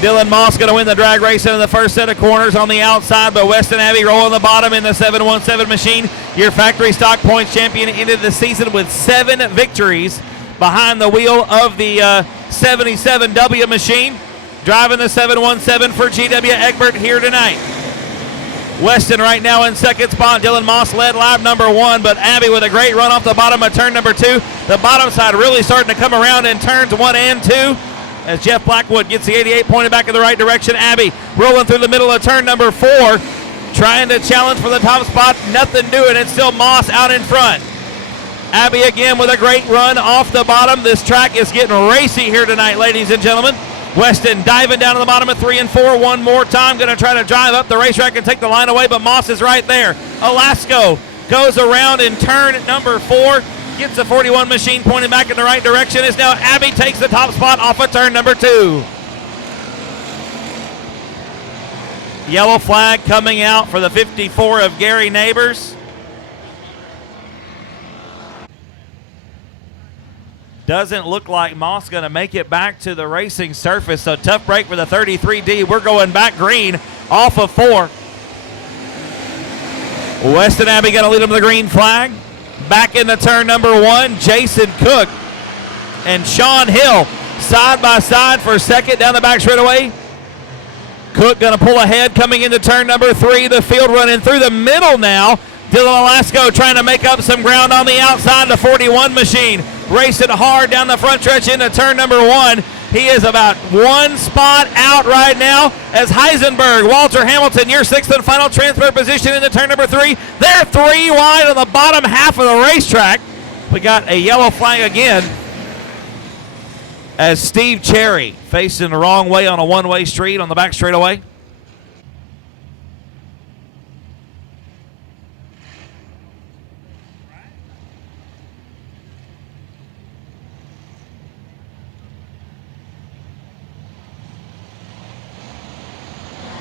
Dylan Moss going to win the drag race in the first set of corners on the outside, but Weston Abbey rolling the bottom in the 717 machine. Your factory stock points champion ended the season with 7 victories behind the wheel of the 77W machine. Driving the 717 for GW Egbert here tonight. Weston right now in second spot. Dylan Moss led lap number 1, but Abbey with a great run off the bottom of turn number 2. The bottom side really starting to come around in turns 1 and 2. As Jeff Blackwood gets the 88 pointed back in the right direction. Abbey rolling through the middle of turn number 4, trying to challenge for the top spot. Nothing doing. It's still Moss out in front. Abbey again with a great run off the bottom. This track is getting racy here tonight, ladies and gentlemen. Weston diving down to the bottom of 3 and 4 one more time. Going to try to drive up the racetrack and take the line away, but Moss is right there. Alasko goes around in turn number 4. Gets the 41 machine pointing back in the right direction. As now Abbey takes the top spot off of turn number 2. Yellow flag coming out for the 54 of Gary Neighbors. Doesn't look like Moss going to make it back to the racing surface, so tough break for the 33D. We're going back green off of 4. Weston Abbey going to lead him to the green flag. Back into turn number 1, Jason Cook and Sean Hill side by side for second down the back straightaway. Cook going to pull ahead coming into turn number 3. The field running through the middle now. Dylan Alasko trying to make up some ground on the outside. The 41 machine racing hard down the front stretch into turn number 1. He is about 1 spot out right now as Heisenberg, Walter Hamilton, your 6th and final transfer position into turn number 3. They're 3 wide on the bottom half of the racetrack. We got a yellow flag again as Steve Cherry facing the wrong way on a one-way street on the back straightaway.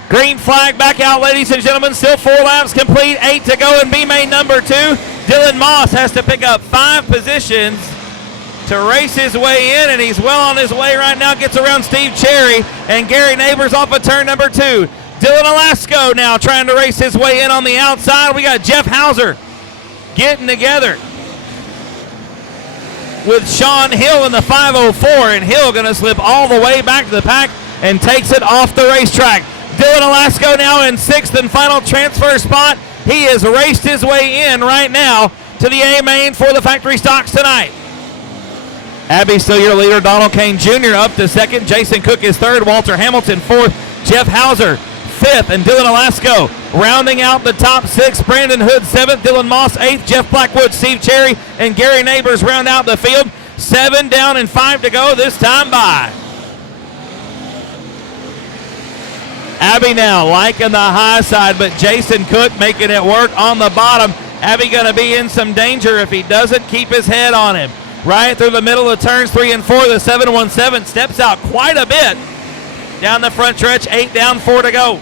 Green flag back out, ladies and gentlemen. Still 4 laps complete, 8 to go in B main number 2. Dylan Moss has to pick up 5 positions to race his way in, and he's well on his way right now. Gets around Steve Cherry and Gary Neighbors off of turn number 2. Dylan Alasko now trying to race his way in on the outside. We got Jeff Hauser getting together with Sean Hill in the 504, and Hill going to slip all the way back to the pack and takes it off the racetrack. Dylan Alasko now in 6th and final transfer spot. He has raced his way in right now to the A main for the factory stocks tonight. Abbey still your leader. Donald Kane Jr. up to 2nd. Jason Cook is 3rd. Walter Hamilton 4th. Jeff Hauser 5th. And Dylan Alasko rounding out the top 6. Brandon Hood 7th. Dylan Moss 8th. Jeff Blackwood, Steve Cherry, and Gary Neighbors round out the field. 7 down and 5 to go this time by. Abbey now liking the high side, but Jason Cook making it work on the bottom. Abbey going to be in some danger if he doesn't keep his head on him. Right through the middle of turns 3 and 4, the 717 steps out quite a bit. Down the front stretch, 8 down, 4 to go.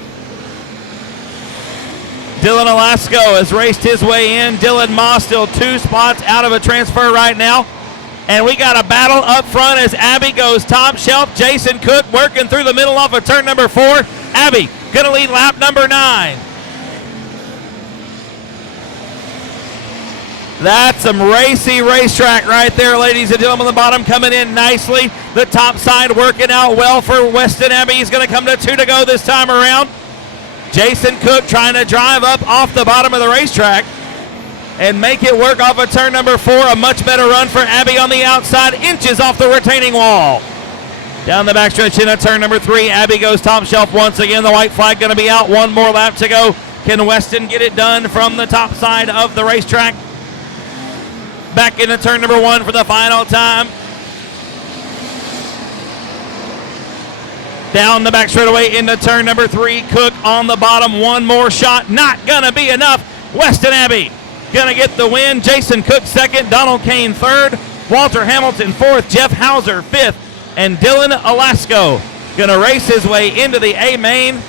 Dylan Alasko has raced his way in. Dylan Moss still 2 spots out of a transfer right now. And we got a battle up front as Abbey goes top shelf. Jason Cook working through the middle off of turn number 4. Abbey going to lead lap number 9. That's some racy racetrack right there, ladies and gentlemen. The bottom coming in nicely. The top side working out well for Weston Abbey. He's going to come to 2 to go this time around. Jason Cook trying to drive up off the bottom of the racetrack and make it work off of turn number 4. A much better run for Abbey on the outside, inches off the retaining wall. Down the backstretch into turn number 3. Abbey goes top shelf once again. The white flag going to be out. 1 more lap to go. Can Weston get it done from the top side of the racetrack? Back into turn number 1 for the final time. Down the back straightaway into turn number 3. Cook on the bottom. 1 more shot. Not going to be enough. Weston Abbey gonna get the win. Jason Cook second, Donald Kane third, Walter Hamilton fourth, Jeff Hauser fifth, and Dylan Alasco gonna race his way into the A main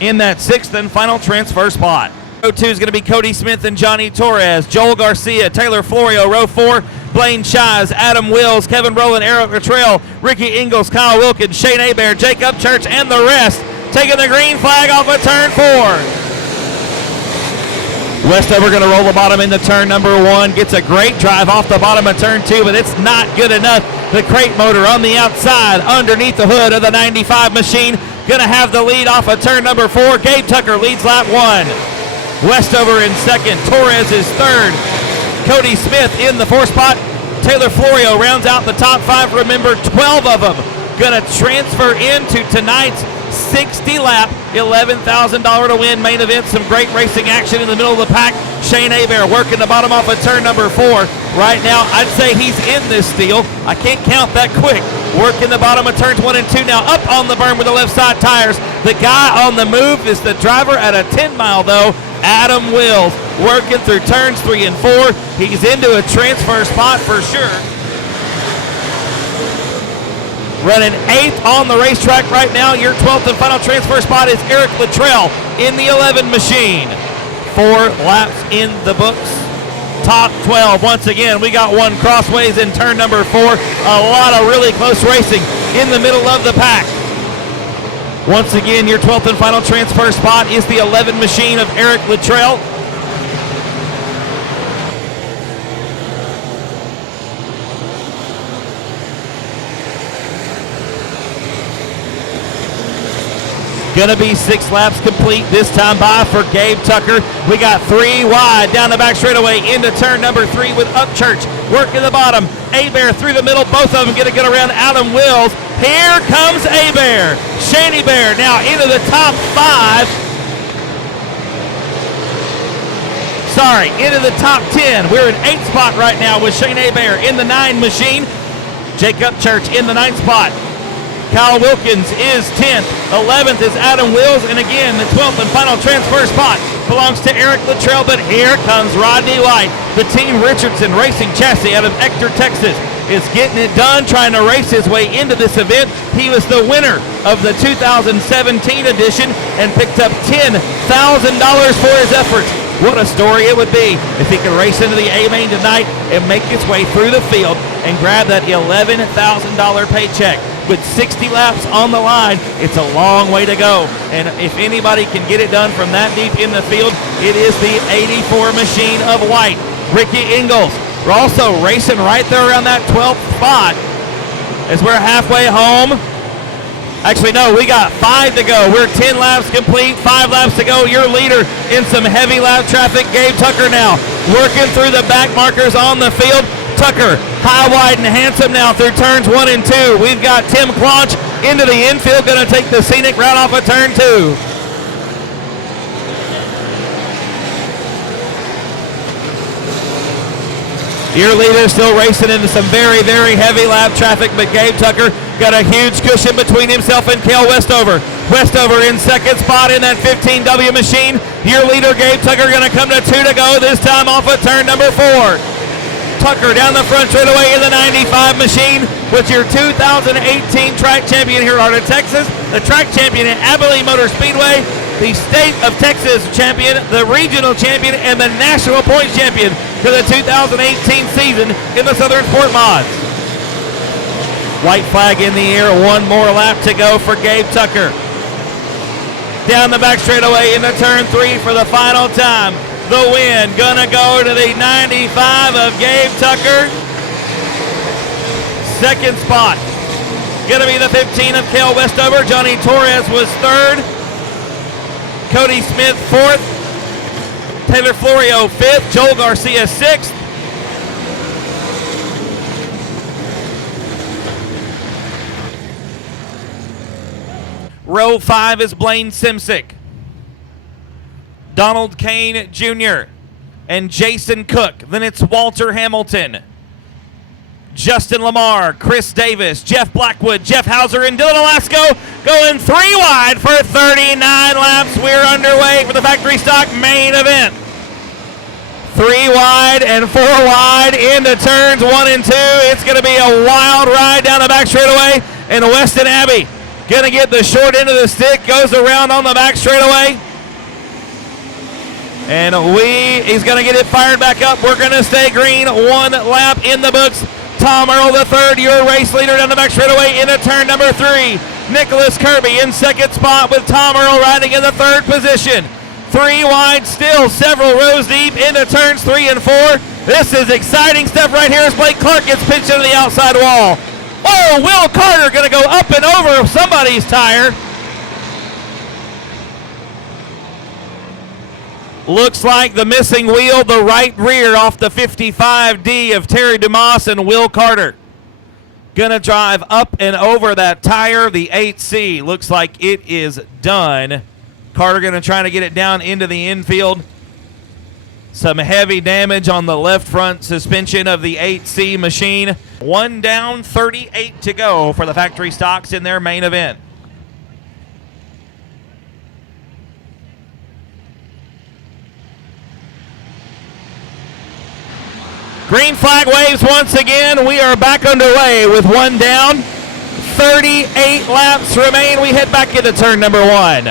in that sixth and final transfer spot. Row 2 is going to be Cody Smith and Johnny Torres, Joel Garcia, Taylor Florio. Row 4, Blaine Shies, Adam Wills, Kevin Rowland, Eric Letrell, Ricky Ingles, Kyle Wilkins, Shane Hebert, Jacob Church, and the rest taking the green flag off of turn 4. Westover going to roll the bottom into turn number 1. Gets a great drive off the bottom of turn 2, but it's not good enough. The crate motor on the outside underneath the hood of the 95 machine. Going to have the lead off of turn number 4. Gabe Tucker leads lap 1. Westover in second. Torres is third. Cody Smith in the fourth spot. Taylor Florio rounds out the top 5. Remember, 12 of them going to transfer into tonight's 60 lap, $11,000 to win main event. Some great racing action in the middle of the pack. Shane Hebert working the bottom off of turn number 4. Right now, I'd say he's in this deal. I can't count that quick. Working the bottom of turns 1 and 2 now, up on the berm with the left side tires. The guy on the move is the driver at a 10-mile, though, Adam Wills, working through turns 3 and 4. He's into a transfer spot for sure. Running 8th on the racetrack right now. Your 12th and final transfer spot is Eric Letrell in the 11 machine. 4 laps in the books. Top 12. Once again, we got one crossways in turn number 4. A lot of really close racing in the middle of the pack. Once again, your 12th and final transfer spot is the 11 machine of Eric Letrell. Gonna be 6 laps complete this time by for Gabe Tucker. We got 3 wide down the back straightaway into turn number 3 with Upchurch working the bottom. Hebert through the middle. Both of them gonna get around Adam Wills. Here comes Hebert. Shane Hebert now into the top 5. Into the top 10. We're in 8th spot right now with Shane Hebert in the 9 machine. Jacob Church in the 9th spot. Kyle Wilkins is 10th. 11th is Adam Wills. And again, the 12th and final transfer spot belongs to Eric Letrell. But here comes Rodney White. The Team Richardson Racing Chassis out of Ector, Texas, is getting it done, trying to race his way into this event. He was the winner of the 2017 edition and picked up $10,000 for his efforts. What a story it would be if he could race into the A-Main tonight and make his way through the field and grab that $11,000 paycheck. With 60 laps on the line, it's a long way to go. And if anybody can get it done from that deep in the field, it is the 84 machine of White. Ricky Ingles. We're also racing right there around that 12th spot as we're halfway home. Actually, no, we got 5 to go. We're 10 laps complete, 5 laps to go. Your leader in some heavy lap traffic, Gabe Tucker now, working through the back markers on the field. Tucker, high, wide, and handsome now through turns 1 and 2. We've got Tim Claunch into the infield, going to take the scenic route off of turn 2. Your leader still racing into some very, very heavy lap traffic, but Gabe Tucker got a huge cushion between himself and Cale Westover. Westover in second spot in that 15W machine. Your leader, Gabe Tucker, going to come to 2 to go, this time off of turn number 4. Tucker down the front straightaway in the 95 machine with your 2018 track champion here at Heart O Texas, the track champion at Abilene Motor Speedway, the state of Texas champion, the regional champion, and the national points champion for the 2018 season in the Southern Sport Mods. White flag in the air, 1 more lap to go for Gabe Tucker. Down the back straightaway into turn 3 for the final time. The win gonna go to the 95 of Gabe Tucker. Second spot gonna be the 15 of Cale Westover. Johnny Torres was 3rd. Cody Smith 4th. Taylor Florio 5th. Joel Garcia 6th. Row 5 is Blaine Simsick, Donald Kane Jr., and Jason Cook. Then it's Walter Hamilton, Justin Lamar, Chris Davis, Jeff Blackwood, Jeff Hauser, and Dylan Alasco going 3 wide for 39 laps. We're underway for the factory stock main event. 3 wide and 4 wide into turns 1 and 2. It's going to be a wild ride down the back straightaway, and Weston Abbey going to get the short end of the stick, goes around on the back straightaway. And he's going to get it fired back up. We're going to stay green. 1 lap in the books. Tom Earl III, your race leader down the back straightaway into turn number 3. Nicholas Kirby in second spot with Tom Earl riding in the 3rd position. 3 wide still, several rows deep into turns 3 and 4. This is exciting stuff right here as Blake Clark gets pinched into the outside wall. Oh, Will Carter going to go up and over somebody's tire. Looks like the missing wheel, the right rear off the 55D of Terry Dumas and Will Carter. Gonna drive up and over that tire, the 8C. Looks like it is done. Carter gonna try to get it down into the infield. Some heavy damage on the left front suspension of the 8C machine. 1 down, 38 to go for the factory stocks in their main event. Green flag waves once again. We are back underway with 1 down. 38 laps remain. We head back into turn number 1.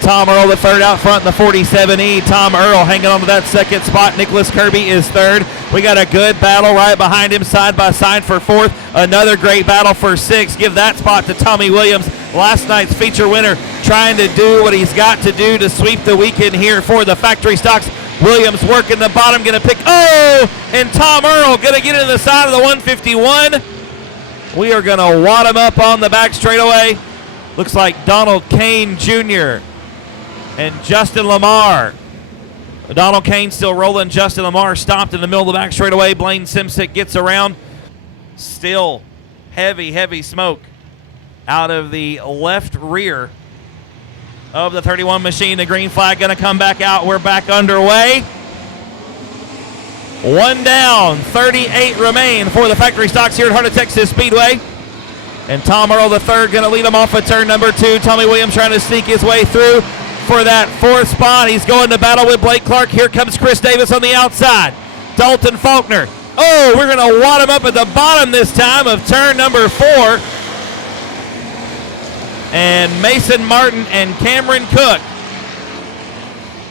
Tom Earl the 3rd out front in the 47E. Tom Earl hanging on to that 2nd spot. Nicholas Kirby is 3rd. We got a good battle right behind him, side by side for 4th. Another great battle for 6th. Give that spot to Tommy Williams, last night's feature winner, trying to do what he's got to do to sweep the weekend here for the factory stocks. Williams working the bottom, going to pick, and Tom Earl going to get into the side of the 151. We are going to wad him up on the back straightaway. Looks like Donald Kane Jr. and Justin Lamar. Donald Kane still rolling. Justin Lamar stopped in the middle of the back straightaway. Blaine Simsick gets around. Still heavy smoke out of the left rear of the 31 machine. The green flag going to come back out. We're back underway. 1 down, 38 remain for the factory stocks here at Heart O Texas Speedway. And Tom Earl III going to lead him off at turn number 2. Tommy Williams trying to sneak his way through for that 4th spot. He's going to battle with Blake Clark. Here comes Chris Davis on the outside. Dalton Faulkner. We're going to wad him up at the bottom this time of turn number 4. And Mason Martin and Cameron Cook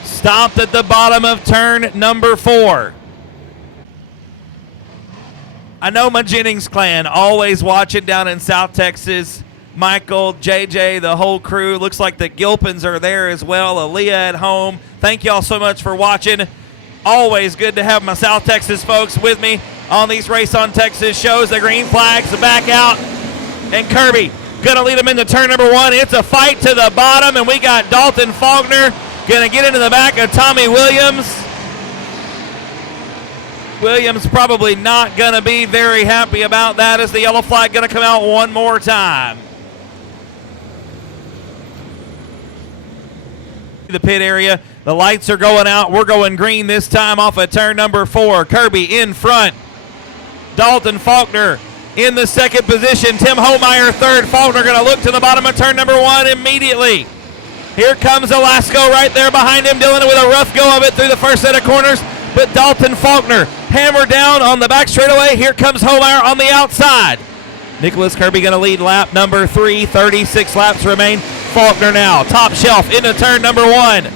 stopped at the bottom of turn number 4. I know my Jennings clan always watching down in South Texas. Michael, JJ, the whole crew. Looks like the Gilpins are there as well. Aaliyah at home. Thank y'all so much for watching. Always good to have my South Texas folks with me on these Race on Texas shows. The green flags back out. And Kirby gonna lead him into turn number 1. It's a fight to the bottom, and we got Dalton Faulkner gonna get into the back of Tommy Williams. Williams probably not gonna be very happy about that as the yellow flag gonna come out one more time. The pit area, the lights are going out. We're going green this time off of turn number 4. Kirby in front. Dalton Faulkner in the 2nd position. Tim Homeyer 3rd. Faulkner going to look to the bottom of turn number 1 immediately. Here comes Alasko right there behind him, dealing with a rough go of it through the first set of corners. But Dalton Faulkner hammered down on the back straightaway. Here comes Homeyer on the outside. Nicholas Kirby going to lead lap number 3. 36 laps remain. Faulkner now, top shelf into turn number 1.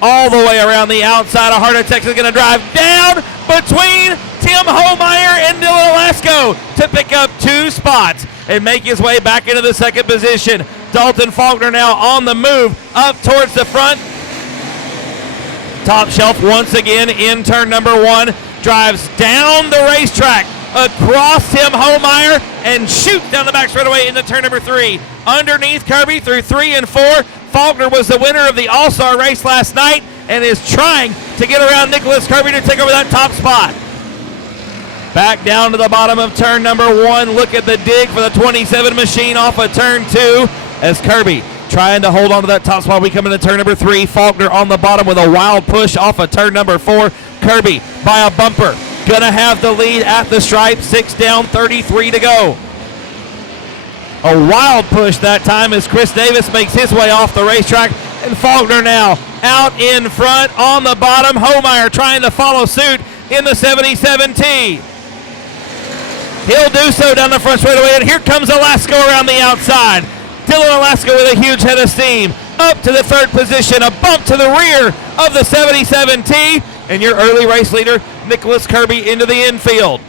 All the way around the outside of Heart O Texas, going to drive down between Tim Homeyer and Dylan Alasko to pick up 2 spots and make his way back into the 2nd position. Dalton Faulkner now on the move up towards the front. Top shelf once again in turn number 1. Drives down the racetrack across Tim Homeyer and shoots down the back straightaway into turn number 3. Underneath Kirby through 3 and 4. Faulkner was the winner of the All-Star race last night and is trying to get around Nicholas Kirby to take over that top spot. Back down to the bottom of turn number 1. Look at the dig for the 27 machine off of turn 2 as Kirby trying to hold on to that top spot. We come into turn number 3. Faulkner on the bottom with a wild push off of turn number 4. Kirby by a bumper. Gonna have the lead at the stripe. 6 down, 33 to go. A wild push that time as Chris Davis makes his way off the racetrack. And Faulkner now out in front on the bottom. Homeyer trying to follow suit in the 77T. He'll do so down the front straightaway, and here comes Alaska around the outside. Dylan Alaska with a huge head of steam. Up to the third position, a bump to the rear of the 77T, and your early race leader, Nicholas Kirby, into the infield.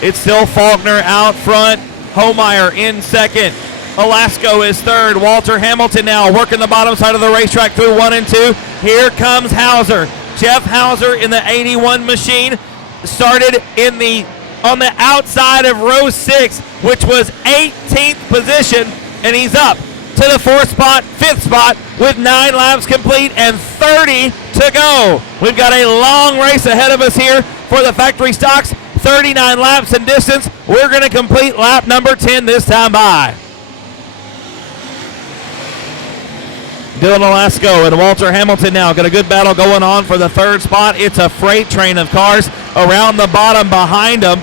It's still Faulkner out front. Homeyer in second. Alaska is third. Walter Hamilton now working the bottom side of the racetrack through 1 and 2. Here comes Hauser. Jeff Hauser in the 81 machine started on the outside of row 6, which was 18th position, and he's up to the 5th spot with 9 laps complete and 30 to go. We've got a long race ahead of us here for the factory stocks. 39 laps in distance. We're going to complete lap number 10 this time by. Dylan Alaska and Walter Hamilton now got a good battle going on for the third spot. It's a freight train of cars around the bottom behind them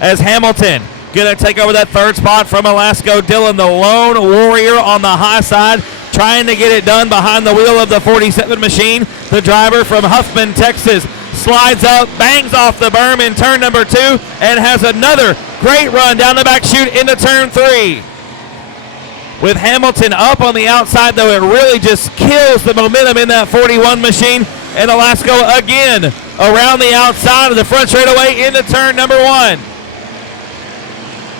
as Hamilton going to take over that third spot from Alaska. Dylan, the lone warrior on the high side, trying to get it done behind the wheel of the 47 machine. The driver from Huffman, Texas, slides up, bangs off the berm in turn number 2, and has another great run down the back chute into turn 3. With Hamilton up on the outside, though, it really just kills the momentum in that 41 machine. And Alaska again around the outside of the front straightaway into turn number 1.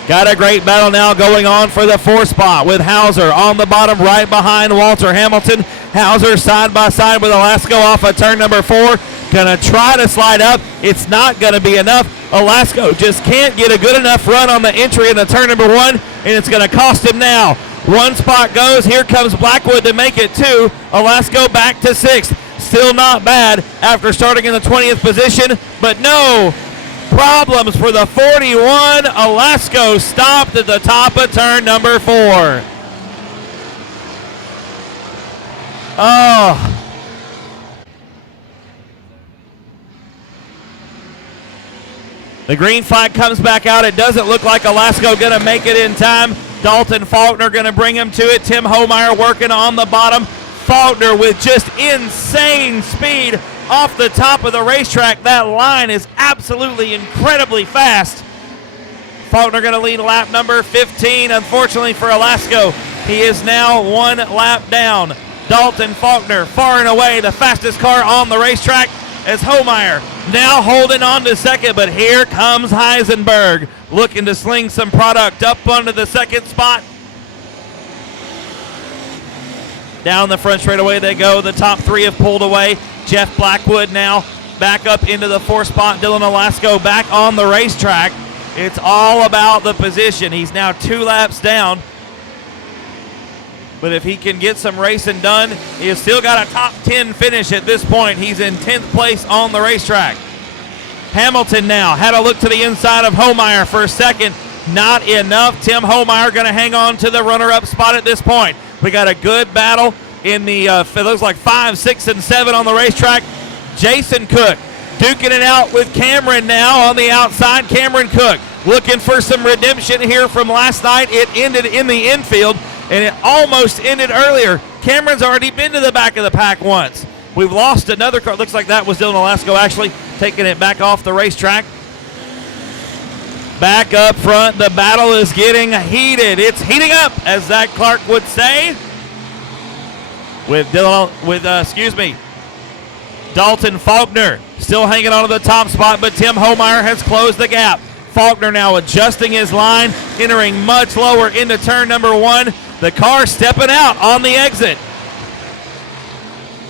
Got a great battle now going on for the 4th spot with Hauser on the bottom right behind Walter Hamilton. Hauser side by side with Alaska off of turn number 4. Gonna try to slide up. It's not gonna be enough. Alaska just can't get a good enough run on the entry into turn number 1, and it's gonna cost him now. 1 spot goes. Here comes Blackwood to make it 2. Alaska back to 6th. Still not bad after starting in the 20th position, but no problems for the 41. Alaska stopped at the top of turn number 4. Oh. The green flag comes back out. It doesn't look like Alaska going to make it in time. Dalton Faulkner going to bring him to it. Tim Homeyer working on the bottom. Faulkner with just insane speed off the top of the racetrack. That line is absolutely incredibly fast. Faulkner going to lead lap number 15. Unfortunately for Alaska, he is now 1 lap down. Dalton Faulkner far and away the fastest car on the racetrack as Homeyer now holding on to second, but here comes Heisenberg looking to sling some product up onto the 2nd spot. Down the front straightaway they go. The top 3 have pulled away. Jeff Blackwood now back up into the 4th spot. Dylan Alaska back on the racetrack. It's all about the position. He's now 2 laps down. But if he can get some racing done, he's still got a top 10 finish at this point. He's in 10th place on the racetrack. Hamilton now had a look to the inside of Homeyer for a second. Not enough. Tim Homeyer going to hang on to the runner-up spot at this point. We got a good battle in the, it looks like 5, 6, and 7 on the racetrack. Jason Cook duking it out with Cameron now on the outside. Cameron Cook looking for some redemption here from last night. It ended in the infield, and it almost ended earlier. Cameron's already been to the back of the pack once. We've lost another car. Looks like that was Dylan Alaska actually taking it back off the racetrack. Back up front, the battle is getting heated. It's heating up, as Zach Clark would say. Dalton Faulkner still hanging on to the top spot, but Tim Homeyer has closed the gap. Faulkner now adjusting his line, entering much lower into turn number 1. The car stepping out on the exit.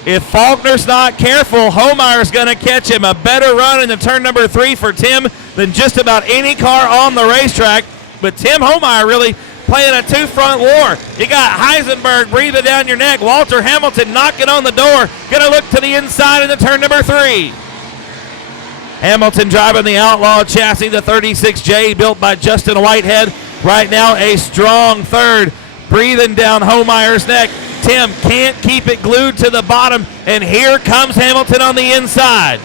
If Faulkner's not careful, Homeyer's going to catch him. A better run into turn number 3 for Tim than just about any car on the racetrack. But Tim Homeyer really playing a 2-front war. You got Heisenberg breathing down your neck. Walter Hamilton knocking on the door. Going to look to the inside into turn number 3. Hamilton driving the Outlaw chassis, the 36J built by Justin Whitehead. Right now a strong third, breathing down Homeyer's neck. Tim can't keep it glued to the bottom, and here comes Hamilton on the inside.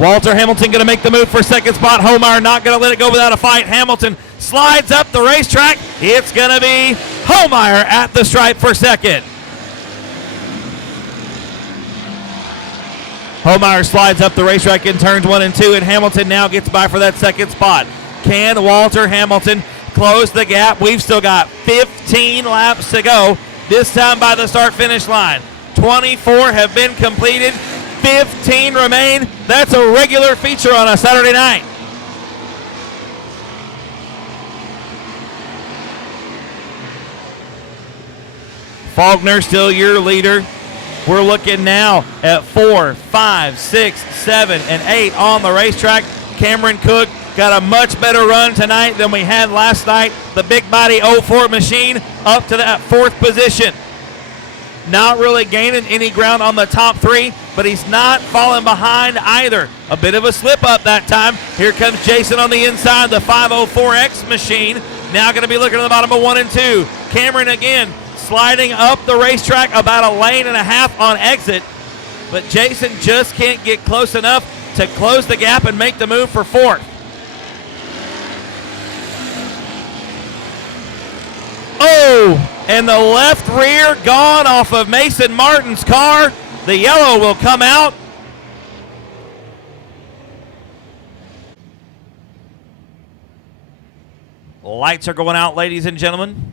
Walter Hamilton going to make the move for second spot. Homeyer not going to let it go without a fight. Hamilton slides up the racetrack. It's going to be Homeyer at the stripe for second. Homeyer slides up the racetrack in turns 1 and 2, and Hamilton now gets by for that second spot. Can Walter Hamilton close the gap? We've still got 15 laps to go, this time by the start-finish line. 24 have been completed, 15 remain. That's a regular feature on a Saturday night. Faulkner still your leader. We're looking now at 4, 5, 6, 7, and 8 on the racetrack. Cameron Cook got a much better run tonight than we had last night. The big body 04 machine up to that 4th position. Not really gaining any ground on the top 3, but he's not falling behind either. A bit of a slip up that time. Here comes Jason on the inside, the 504X machine. Now going to be looking at the bottom of 1 and 2. Cameron again sliding up the racetrack about a lane and a half on exit, but Jason just can't get close enough to close the gap and make the move for 4th. Oh, and the left rear gone off of Mason Martin's car. The yellow will come out. Lights are going out, ladies and gentlemen.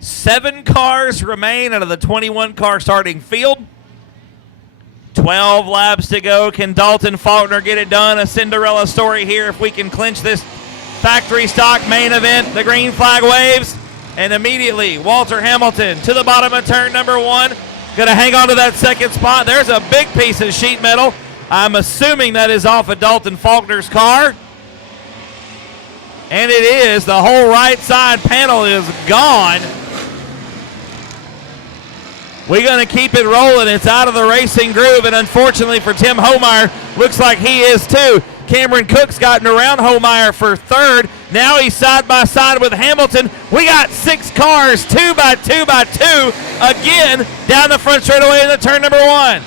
7 cars remain out of the 21-car starting field. 12 laps to go. Can Dalton Faulkner get it done? A Cinderella story here if we can clinch this factory stock main event. The green flag waves, and immediately Walter Hamilton to the bottom of turn number 1. Going to hang on to that second spot. There's a big piece of sheet metal. I'm assuming that is off of Dalton Faulkner's car. And it is. The whole right side panel is gone. We're going to keep it rolling. It's out of the racing groove, and unfortunately for Tim Homeyer, looks like he is too. Cameron Cook's gotten around Homeyer for 3rd. Now he's side by side with Hamilton. We got 6 cars, 2 by 2 by 2, again down the front straightaway in the turn number 1.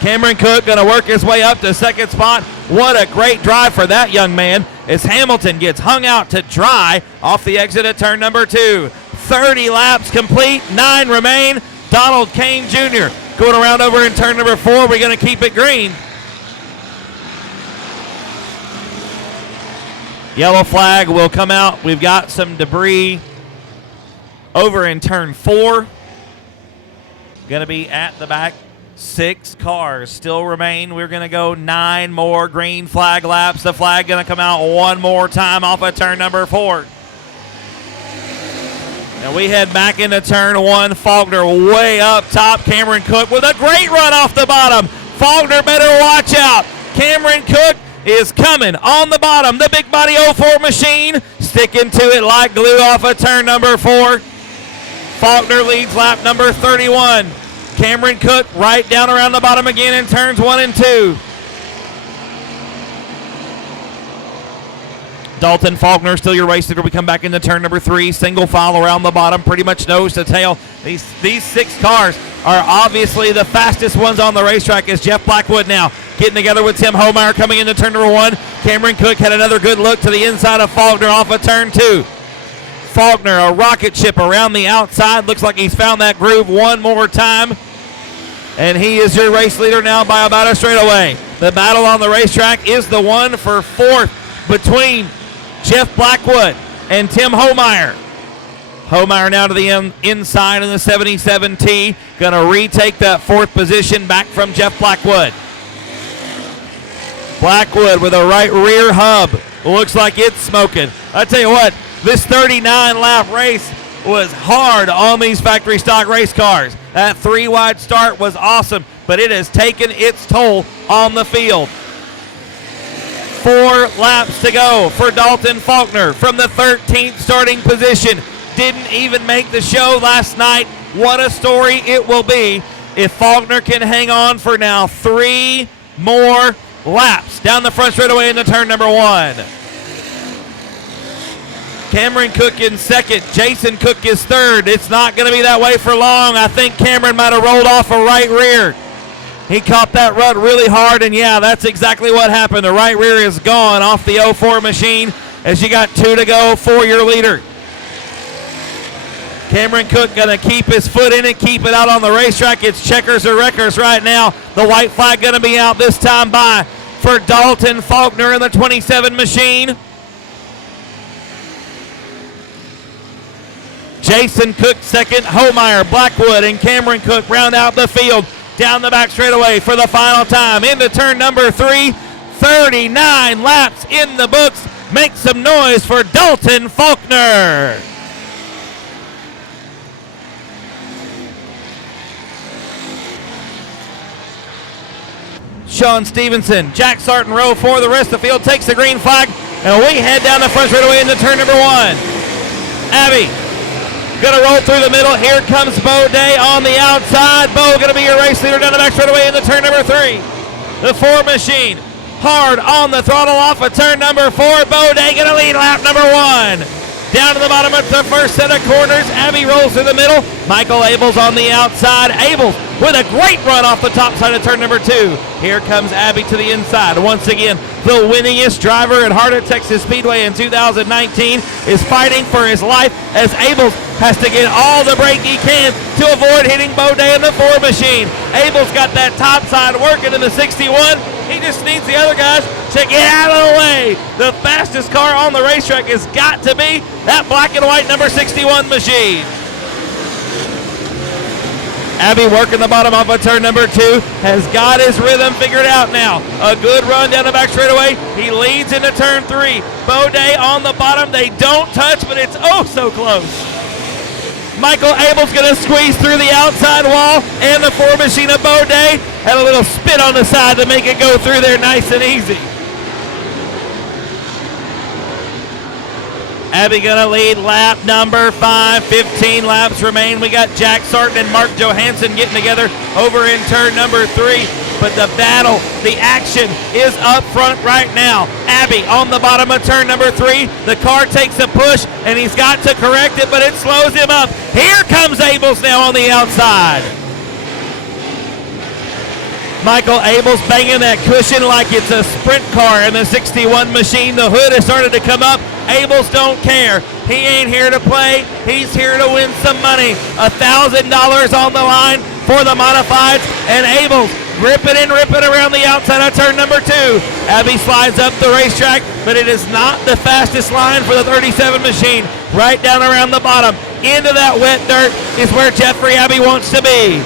Cameron Cook going to work his way up to second spot. What a great drive for that young man as Hamilton gets hung out to dry off the exit of turn number 2. 30 laps complete, 9 remain. Donald Kane Jr. going around over in turn number 4. We're going to keep it green. Yellow flag will come out. We've got some debris over in turn 4. Going to be at the back. 6 cars still remain. We're going to go 9 more green flag laps. The flag going to come out one more time off of turn number 4. And we head back into turn 1. Faulkner way up top. Cameron Cook with a great run off the bottom. Faulkner better watch out. Cameron Cook is coming on the bottom. The big body 04 machine sticking to it like glue off of turn number 4. Faulkner leads lap number 31. Cameron Cook right down around the bottom again in turns 1 and 2. Dalton Faulkner still your race leader. We come back into turn number 3. Single file around the bottom, pretty much nose to tail. These 6 cars are obviously the fastest ones on the racetrack as Jeff Blackwood now getting together with Tim Homeyer coming into turn number 1. Cameron Cook had another good look to the inside of Faulkner off of turn 2. Faulkner, a rocket ship around the outside. Looks like he's found that groove one more time. And he is your race leader now by about a straightaway. The battle on the racetrack is the one for 4th between Jeff Blackwood and Tim Homeyer. Homeyer now to the inside in the 77T. Going to retake that 4th position back from Jeff Blackwood. Blackwood with a right rear hub. Looks like it's smoking. I tell you what, this 39-lap race was hard on these factory stock race cars. That 3-wide start was awesome, but it has taken its toll on the field. 4 laps to go for Dalton Faulkner from the 13th starting position. Didn't even make the show last night. What a story it will be if Faulkner can hang on for now 3 more laps down the front straightaway into turn number 1. Cameron Cook in 2nd. Jason Cook is 3rd. It's not going to be that way for long. I think Cameron might have rolled off a right rear. He caught that rut really hard, and yeah, that's exactly what happened. The right rear is gone off the 04 machine as you got 2 to go for your leader. Cameron Cook going to keep his foot in it, keep it out on the racetrack. It's checkers or wreckers right now. The white flag going to be out this time by for Dalton Faulkner in the 27 machine. Jason Cook second, Homeyer, Blackwood, and Cameron Cook round out the field. Down the back straightaway for the final time. Into turn number 3, 39 laps in the books. Make some noise for Dalton Faulkner. Sean Stevenson, Jack Sarton row 4. The rest of the field takes the green flag, and we head down the front straightaway into turn number 1. Abby gonna roll through the middle. Here comes Bo Day on the outside. Bo gonna be your race leader down the back straightaway into turn number 3. The 4 machine hard on the throttle off of turn number 4. Bo Day gonna lead lap number 1. Down to the bottom of the first set of corners. Abby rolls through the middle. Michael Abels on the outside. Abels with a great run off the top side of turn number 2. Here comes Abby to the inside. Once again, the winningest driver at Heart O Texas Speedway in 2019 is fighting for his life as Abels has to get all the brake he can to avoid hitting Bo Day in the 4 machine. Abels got that top side working in the 61. He just needs the other guys to get out of the way. The fastest car on the racetrack has got to be that black and white number 61 machine. Abby working the bottom off of turn number 2, has got his rhythm figured out now. A good run down the back straightaway. He leads into turn 3. Bo Day on the bottom. They don't touch, but it's oh so close. Michael Abel's going to squeeze through the outside wall, and the 4 machine of Bo Day had a little spit on the side to make it go through there nice and easy. Abby gonna lead lap number 5. 15 laps remain. We got Jack Sarton and Mark Johansson getting together over in turn number 3. But the battle, the action is up front right now. Abby on the bottom of turn number 3. The car takes a push, and he's got to correct it, but it slows him up. Here comes Abels now on the outside. Michael Abels banging that cushion like it's a sprint car in the 61 machine. The hood has started to come up. Abels don't care. He ain't here to play. He's here to win some money. $1,000 on the line for the modifieds, and Abels ripping around the outside of turn number 2. Abby slides up the racetrack, but it is not the fastest line for the 37 machine. Right down around the bottom into that wet dirt is where Jeffrey Abby wants to be.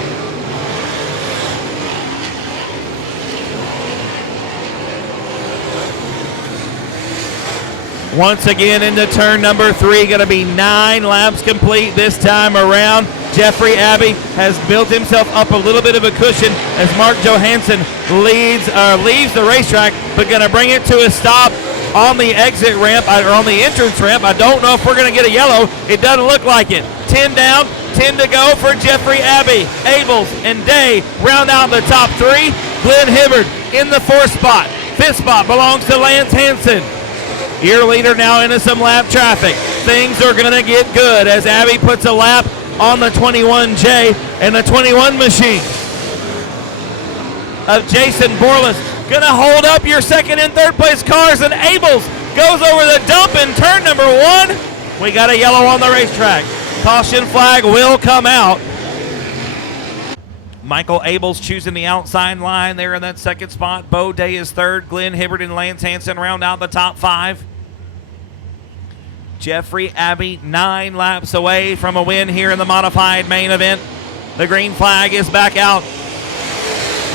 Once again into turn number 3, going to be 9 laps complete this time around. Jeffrey Abby has built himself up a little bit of a cushion as Mark Johansson leaves the racetrack, but going to bring it to a stop on the exit ramp, or on the entrance ramp. I don't know if we're going to get a yellow. It doesn't look like it. 10 down, 10 to go for Jeffrey Abby. Abels and Day round out the top 3. Glenn Hibbard in the 4th spot. 5th spot belongs to Lance Hansen. Your leader now into some lap traffic. Things are going to get good as Abby puts a lap on the 21J and the 21 machine of Jason Borlas. Going to hold up your 2nd and 3rd place cars, and Abels goes over the dump in turn number 1. We got a yellow on the racetrack. Caution flag will come out. Michael Abels choosing the outside line there in that 2nd spot. Bo Day is 3rd. Glenn Hibbard and Lance Hansen round out the top 5. Jeffrey Abby 9 laps away from a win here in the modified main event. The green flag is back out.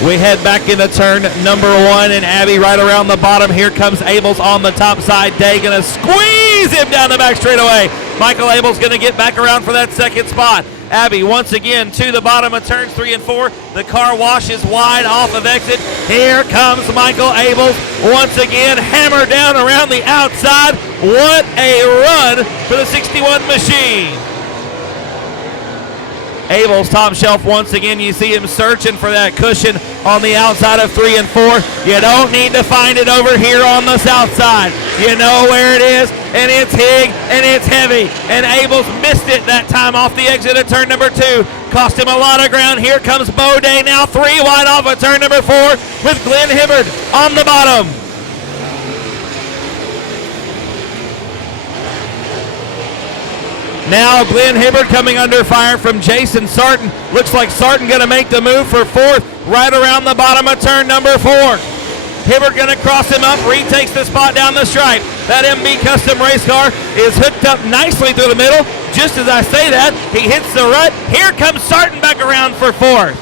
We head back into turn number 1, and Abby right around the bottom. Here comes Abels on the top side. Day going to squeeze him down the back straightaway. Michael Abels going to get back around for that 2nd spot. Abby once again to the bottom of turns 3 and 4. The car washes wide off of exit. Here comes Michael Abels once again, hammer down around the outside. What a run for the 61 machine. Abel's top shelf once again. You see him searching for that cushion on the outside of 3 and 4. You don't need to find it over here on the south side. You know where it is, and it's Hig, and it's heavy. And Abel's missed it that time off the exit of turn number 2. Cost him a lot of ground. Here comes Baudet now 3 wide off of turn number 4 with Glenn Hibbard on the bottom. Now Glenn Hibbard coming under fire from Jason Sarton. Looks like Sarton going to make the move for 4th right around the bottom of turn number 4. Hibbard going to cross him up, retakes the spot down the stripe. That MB Custom race car is hooked up nicely through the middle. Just as I say that, he hits the rut. Here comes Sarton back around for 4th.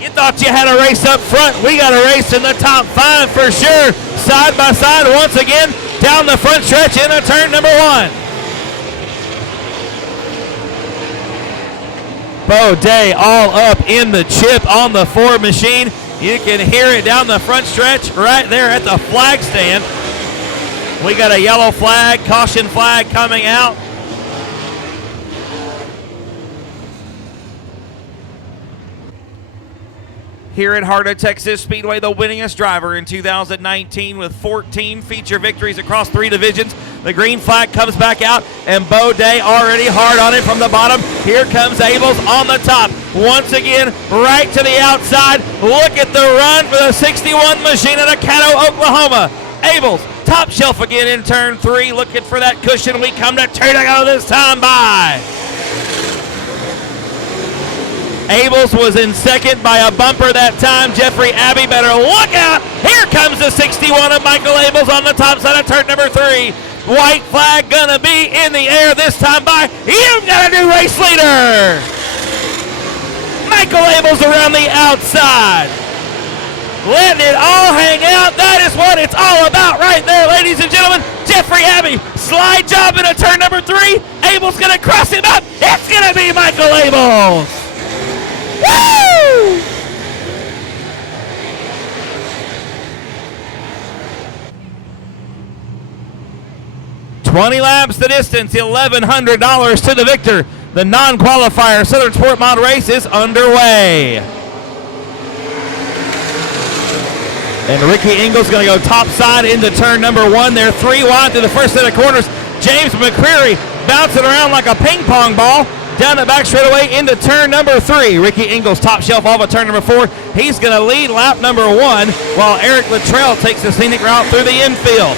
You thought you had a race up front. We got a race in the top 5 for sure. Side by side once again down the front stretch into turn number 1. Baudet all up in the chip on the Ford machine. You can hear it down the front stretch right there at the flag stand. We got a yellow flag, caution flag coming out. Here at Heart O Texas Speedway, the winningest driver in 2019 with 14 feature victories across 3 divisions. The green flag comes back out, and Baudet already hard on it from the bottom. Here comes Abels on the top. Once again, right to the outside. Look at the run for the 61 machine out of Caddo, Oklahoma. Abels, top shelf again in turn 3, looking for that cushion. We come to Tudago this time by. Abels was in second by a bumper that time. Jeffrey Abbey better look out. Here comes the 61 of Michael Abels on the top side of turn number 3. White flag gonna be in the air this time by. You've got a new race leader. Michael Abels around the outside. Letting it all hang out. That is what it's all about right there, ladies and gentlemen. Jeffrey Abbey, slide job into turn number 3. Abels gonna cross him up. It's gonna be Michael Abels. Woo! $20 laps the distance, $1,100 to the victor. The non-qualifier Southern Sport Mod race is underway. And Ricky Ingles going to go top side into turn number 1. They're 3 wide through the first set of corners. James McCreary bouncing around like a ping pong ball. Down the back straightaway into turn number 3. Ricky Ingles top shelf off of turn number 4. He's going to lead lap number 1 while Eric Letrell takes the scenic route through the infield.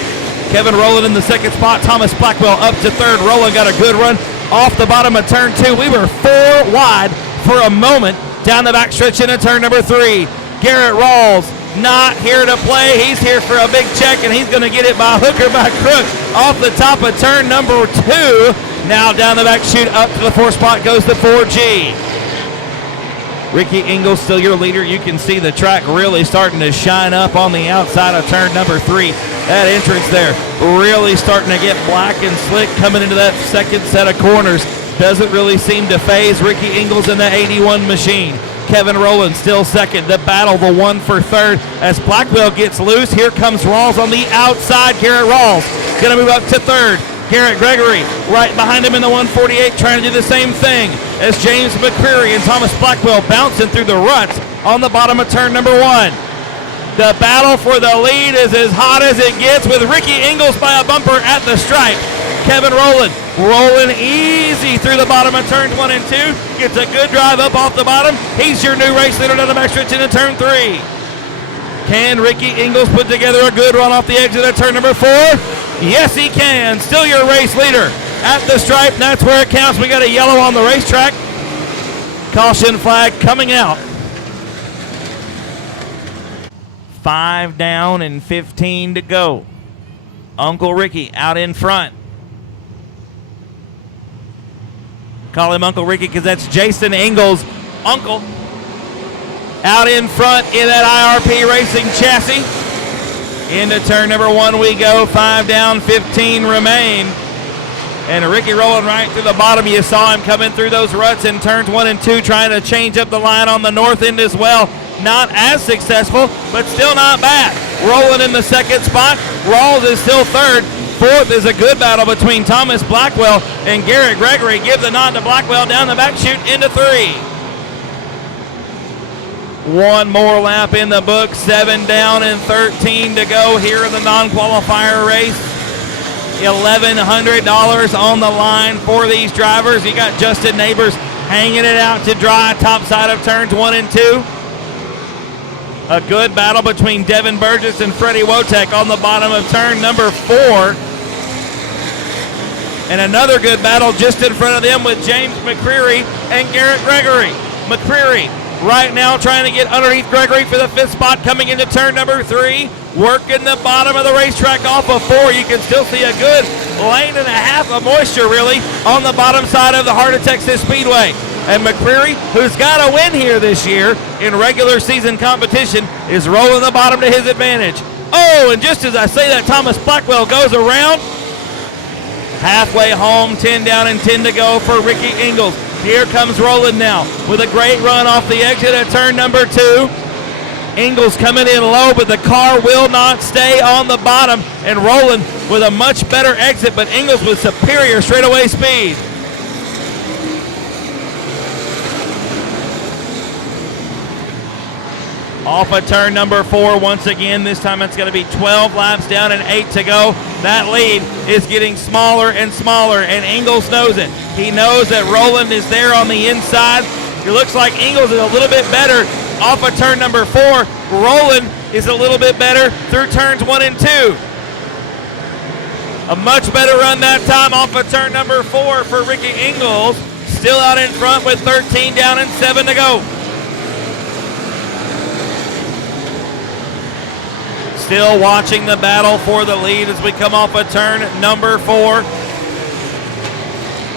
Kevin Rowland in the second spot. Thomas Blackwell up to 3rd. Rowland got a good run off the bottom of turn 2. We were 4 wide for a moment down the back stretch into turn number 3. Garrett Rawls not here to play. He's here for a big check, and he's going to get it by hook or by crook off the top of turn number 2. Now down the back chute up to the 4th spot goes the 4G. Ricky Ingles still your leader. You can see the track really starting to shine up on the outside of turn number 3. That entrance there really starting to get black and slick coming into that second set of corners. Doesn't really seem to phase Ricky Ingles in the 81 machine. Kevin Rowland still second. The battle, the 1 for 3rd as Blackwell gets loose. Here comes Rawls on the outside. Garrett Rawls going to move up to 3rd. Garrett Gregory right behind him in the 148 trying to do the same thing as James McCreary and Thomas Blackwell bouncing through the ruts on the bottom of turn number 1. The battle for the lead is as hot as it gets with Ricky Ingles by a bumper at the stripe. Kevin Rowland rolling easy through the bottom of turns 1 and 2. Gets a good drive up off the bottom. He's your new race leader down the back stretch into turn 3. Can Ricky Ingles put together a good run off the exit of turn number 4? Yes, he can. Still your race leader at the stripe. That's where it counts. We got a yellow on the racetrack. Caution flag coming out. 5 down and 15 to go. Uncle Ricky out in front. Call him Uncle Ricky because that's Jason Ingles' uncle. Out in front in that IRP Racing chassis. Into turn number 1 we go. 5 down, 15 remain. And Ricky rolling right through the bottom. You saw him coming through those ruts in turns 1 and 2, trying to change up the line on the north end as well. Not as successful, but still not bad. Rolling in the second spot. Rawls is still 3rd. fourth is a good battle between Thomas Blackwell and Garrett Gregory. Give the nod to Blackwell down the back chute into 3. One more lap in the book, 7 down and 13 to go here in the non-qualifier race. $1,100 on the line for these drivers. You got Justin Neighbors hanging it out to dry top side of turns 1 and 2. A good battle between Devin Burgess and Freddie Wotek on the bottom of turn number 4. And another good battle just in front of them with James McCreary and Garrett Gregory. McCreary right now trying to get underneath Gregory for the 5th spot coming into turn number 3. Working the bottom of the racetrack off of 4. You can still see a good lane and a half of moisture really on the bottom side of the Heart O Texas Speedway. And McCreary, who's got a win here this year in regular season competition, is rolling the bottom to his advantage. Oh, and just as I say that, Thomas Blackwell goes around. Halfway home, 10 down and 10 to go for Ricky Ingles. Here comes Roland now with a great run off the exit at turn number 2. Ingles coming in low, but the car will not stay on the bottom. And Roland with a much better exit, but Ingles with superior straightaway speed. Off of turn number 4 once again. This time it's going to be 12 laps down and 8 to go. That lead is getting smaller and smaller, and Ingles knows it. He knows that Roland is there on the inside. It looks like Ingles is a little bit better off of turn number 4. Roland is a little bit better through turns 1 and 2. A much better run that time off of turn number 4 for Ricky Ingles. Still out in front with 13 down and 7 to go. Still watching the battle for the lead as we come off of turn number 4.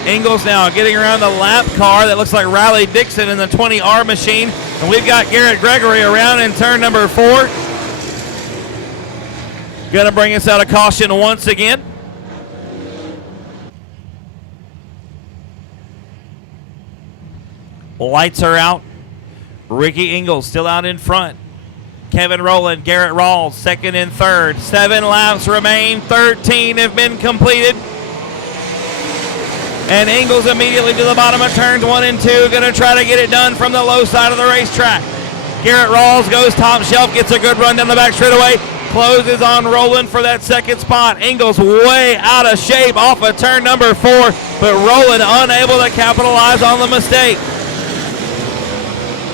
Ingles now getting around the lap car that looks like Riley Dixon in the 20R machine. And we've got Garrett Gregory around in turn number 4. Gonna bring us out of caution once again. Lights are out. Ricky Ingles still out in front. Kevin Rowland, Garrett Rawls, second and third. 7 laps remain. 13 have been completed. And Ingles immediately to the bottom of turns 1 and 2. Going to try to get it done from the low side of the racetrack. Garrett Rawls goes top shelf, gets a good run down the back straightaway. Closes on Rowland for that second spot. Ingles way out of shape off of turn number 4. But Rowland unable to capitalize on the mistake.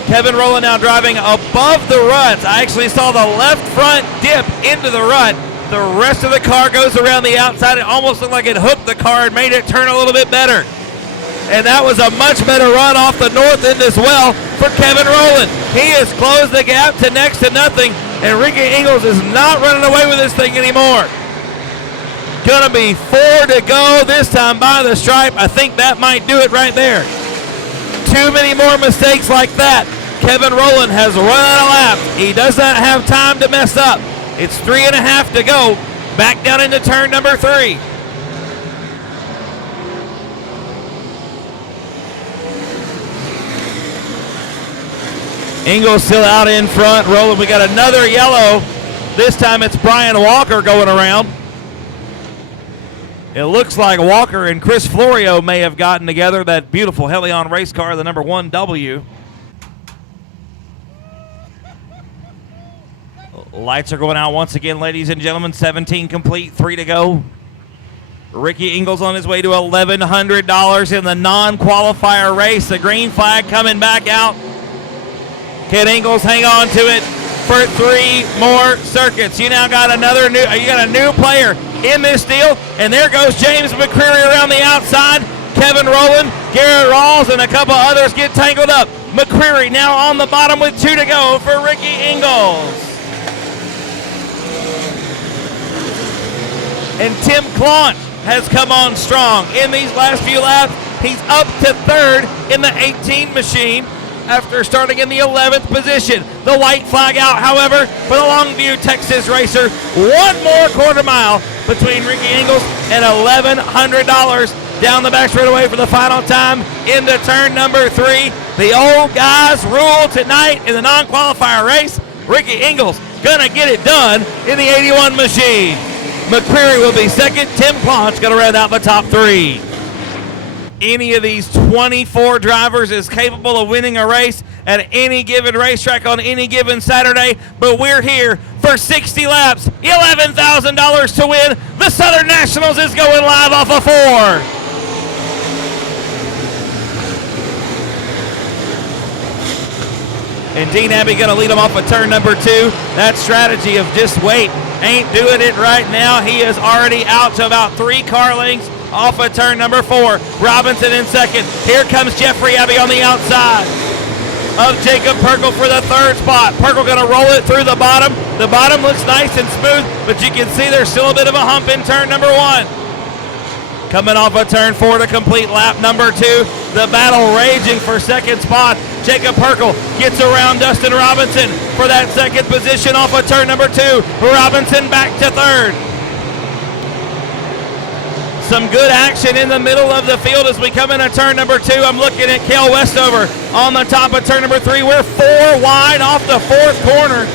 Kevin Rowland now driving above the ruts. I actually saw the left front dip into the rut. The rest of the car goes around the outside. It almost looked like it hooked the car and made it turn a little bit better. And that was a much better run off the north end as well for Kevin Rowland. He has closed the gap to next to nothing, and Ricky Ingles is not running away with this thing anymore. Gonna be 4 to go this time by the stripe. I think that might do it right there. Too many more mistakes like that. Kevin Rowland has run out of laps. He does not have time to mess up. It's 3.5 to go. Back down into turn number 3. Ingles still out in front. Rowland, we got another yellow. This time it's Brian Walker going around. It looks like Walker and Chris Florio may have gotten together. That beautiful Helion race car, the number 1W. Lights are going out once again, ladies and gentlemen. 17 complete, 3 to go. Ricky Ingles on his way to $1,100 in the non-qualifier race. The green flag coming back out. Can Ingles hang on to it for 3 more circuits? You now got a new player in this deal, and there goes James McCreary around the outside. Kevin Rowland, Garrett Rawls, and a couple others get tangled up. McCreary now on the bottom with 2 to go for Ricky Ingles. And Tim Claunt has come on strong in these last few laps. He's up to 3rd in the 18 machine after starting in the 11th position. The white flag out, however, for the Longview, Texas racer. 1 more quarter mile between Ricky Ingles and $1,100 down the back straightaway for the final time into turn number 3. The old guys rule tonight in the non-qualifier race. Ricky Ingles gonna get it done in the 81 machine. McCreary will be second. Tim Claunch going to round out the top three. Any of these 24 drivers is capable of winning a race at any given racetrack on any given Saturday, but we're here for 60 laps, $11,000 to win. The Southern Nationals is going live off of 4. And Dean Abbey going to lead him off of turn number 2. That strategy of just wait ain't doing it right now. He is already out to about 3 car lengths off of turn number 4. Robinson in second. Here comes Jeffrey Abbey on the outside of Jacob Perkle for the 3rd spot. Perkle going to roll it through the bottom. The bottom looks nice and smooth, but you can see there's still a bit of a hump in turn number 1. Coming off of turn 4 to complete lap number 2. The battle raging for 2nd spot. Jacob Perkle gets around Dustin Robinson for that 2nd position off of turn number 2. Robinson back to 3rd. Some good action in the middle of the field as we come into turn number 2. I'm looking at Cale Westover on the top of turn number 3. We're 4 wide off the 4th corner.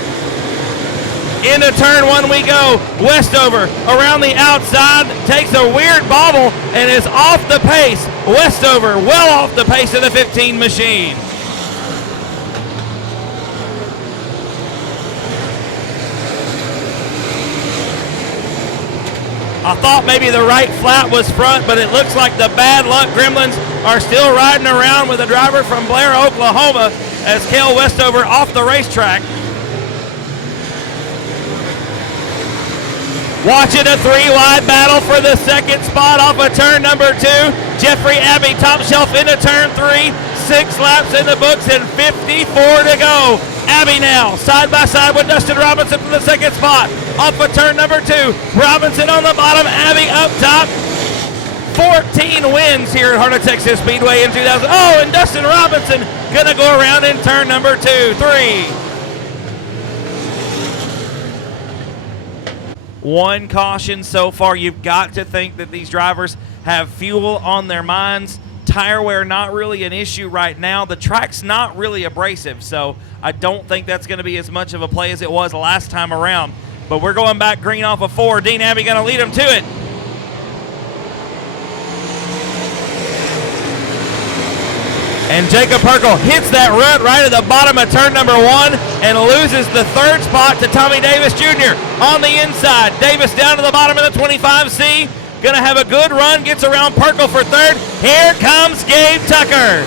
Into turn 1 we go. Westover around the outside, takes a weird bobble and is off the pace. Westover well off the pace of the 15 machine. I thought maybe the right flat was front, but it looks like the bad luck gremlins are still riding around with a driver from Blair, Oklahoma, as Cale Westover off the racetrack. Watching a 3-wide battle for the 2nd spot off of turn number 2. Jeffrey Abbey top shelf into turn 3. 6 laps in the books and 54 to go. Abbey now side by side with Dustin Robinson for the 2nd spot. Off of turn number 2. Robinson on the bottom, Abbey up top. 14 wins here at Heart O Texas Speedway in 2000. Oh, and Dustin Robinson gonna go around in turn number 2, 3. One caution so far. You've got to think that these drivers have fuel on their minds. Tire wear not really an issue right now. The track's not really abrasive, so I don't think that's going to be as much of a play as it was last time around. But we're going back green off of 4. Dean Abbey going to lead him to it. And Jacob Perkle hits that rut right at the bottom of turn number 1 and loses the 3rd spot to Tommy Davis Jr. on the inside. Davis down to the bottom of the 25C. Gonna have a good run, gets around Perkle for 3rd. Here comes Gabe Tucker.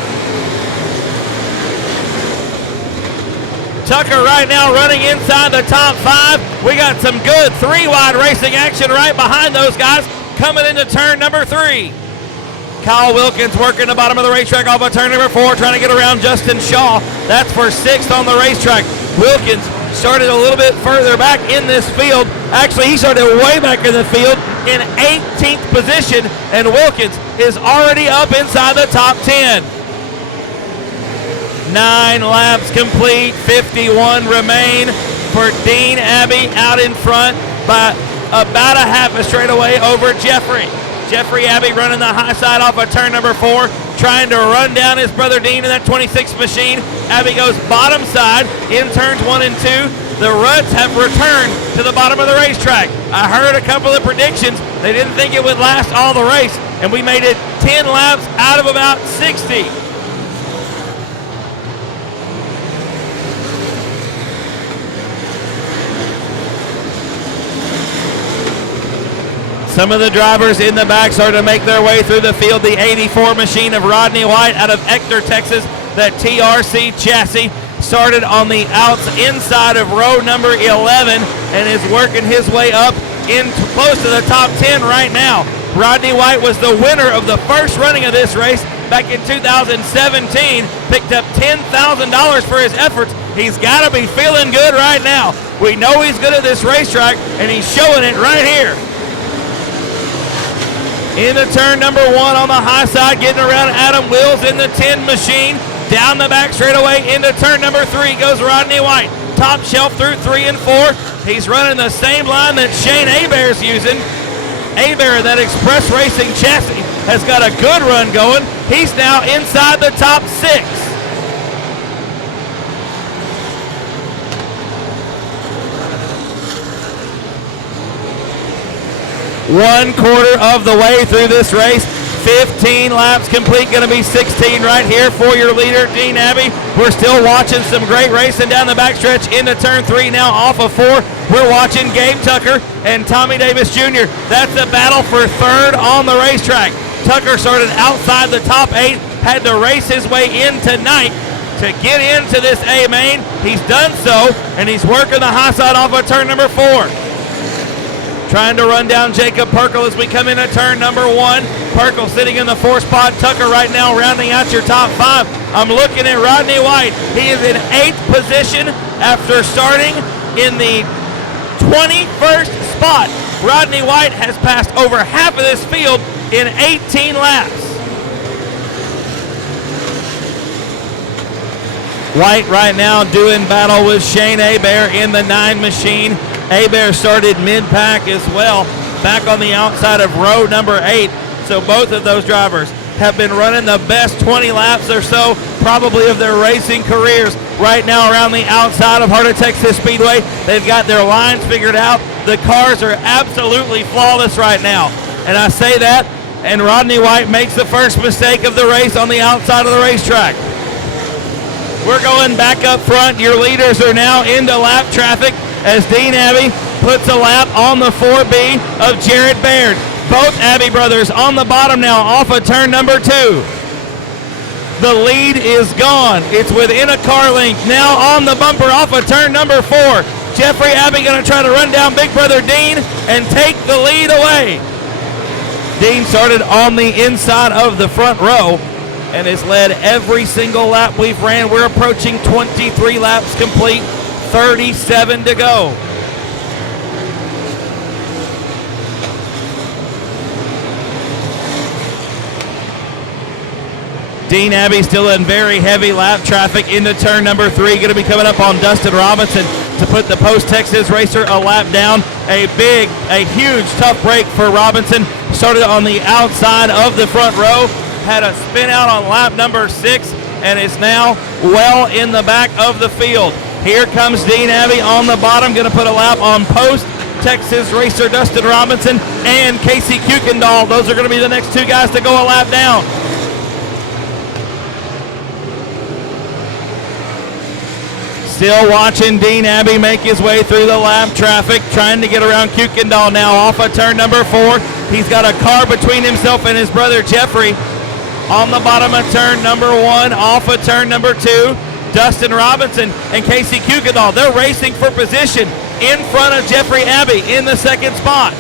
Tucker right now running inside the top 5. We got some good 3-wide racing action right behind those guys coming into turn number 3. Kyle Wilkins working the bottom of the racetrack off of turn number 4, trying to get around Justin Shaw. That's for 6th on the racetrack. Wilkins started a little bit further back in this field. Actually, he started way back in the field in 18th position, and Wilkins is already up inside the top 10. 9 laps complete, 51 remain for Dean Abbey out in front by about a half a straightaway over Jeffrey. Jeffrey Abbey running the high side off of turn number 4, trying to run down his brother Dean in that 26 machine. Abbey goes bottom side in turns 1 and 2. The ruts have returned to the bottom of the racetrack. I heard a couple of predictions. They didn't think it would last all the race, and we made it 10 laps out of about 60. Some of the drivers in the back started to make their way through the field. The 84 machine of Rodney White out of Ector, Texas. That TRC chassis started on the outs inside of row number 11 and is working his way up in close to the top 10 right now. Rodney White was the winner of the first running of this race back in 2017. Picked up $10,000 for his efforts. He's got to be feeling good right now. We know he's good at this racetrack, and he's showing it right here. Into turn number 1 on the high side, getting around Adam Wills in the 10 machine. Down the back straightaway into turn number 3 goes Rodney White. Top shelf through 3 and 4. He's running the same line that Shane Hebert's using. Hebert, that Express Racing chassis, has got a good run going. He's now inside the top 6. 1 quarter of the way through this race. 15 laps complete, going to be 16 right here for your leader, Dean Abbey. We're still watching some great racing down the backstretch into turn 3 now off of 4. We're watching Gabe Tucker and Tommy Davis Jr. That's a battle for third on the racetrack. Tucker started outside the top 8, had to race his way in tonight to get into this A main. He's done so, and he's working the high side off of turn number 4. Trying to run down Jacob Perkle as we come into turn number 1. Perkle sitting in the 4th spot. Tucker right now rounding out your top 5. I'm looking at Rodney White. He is in 8th position after starting in the 21st spot. Rodney White has passed over half of this field in 18 laps. White right now doing battle with Shane Hebert in the 9 machine. Hebert started mid-pack as well, back on the outside of row number 8. So both of those drivers have been running the best 20 laps or so, probably of their racing careers right now around the outside of Heart O Texas Speedway. They've got their lines figured out. The cars are absolutely flawless right now. And I say that, and Rodney White makes the first mistake of the race on the outside of the racetrack. We're going back up front. Your leaders are now into lap traffic as Dean Abbey puts a lap on the 4B of Jared Baird. Both Abbey brothers on the bottom now off of turn number 2. The lead is gone. It's within a car length now on the bumper off of turn number 4. Jeffrey Abbey going to try to run down big brother Dean and take the lead away. Dean started on the inside of the front row and has led every single lap we've ran. We're approaching 23 laps complete, 37 to go. Dean Abbey still in very heavy lap traffic into turn number 3. Going to be coming up on Dustin Robinson to put the Post-Texas racer a lap down. A huge tough break for Robinson. Started on the outside of the front row. Had a spin out on lap number 6 and is now well in the back of the field. Here comes Dean Abbey on the bottom. Going to put a lap on Post-Texas racer Dustin Robinson and Casey Kuykendall. Those are going to be the next 2 guys to go a lap down. Still watching Dean Abbey make his way through the lap traffic, trying to get around Kuykendall now off of turn number 4. He's got a car between himself and his brother Jeffrey. On the bottom of turn number 1, off of turn number 2, Dustin Robinson and Casey Kuykendall. They're racing for position in front of Jeffrey Abbey in the 2nd spot.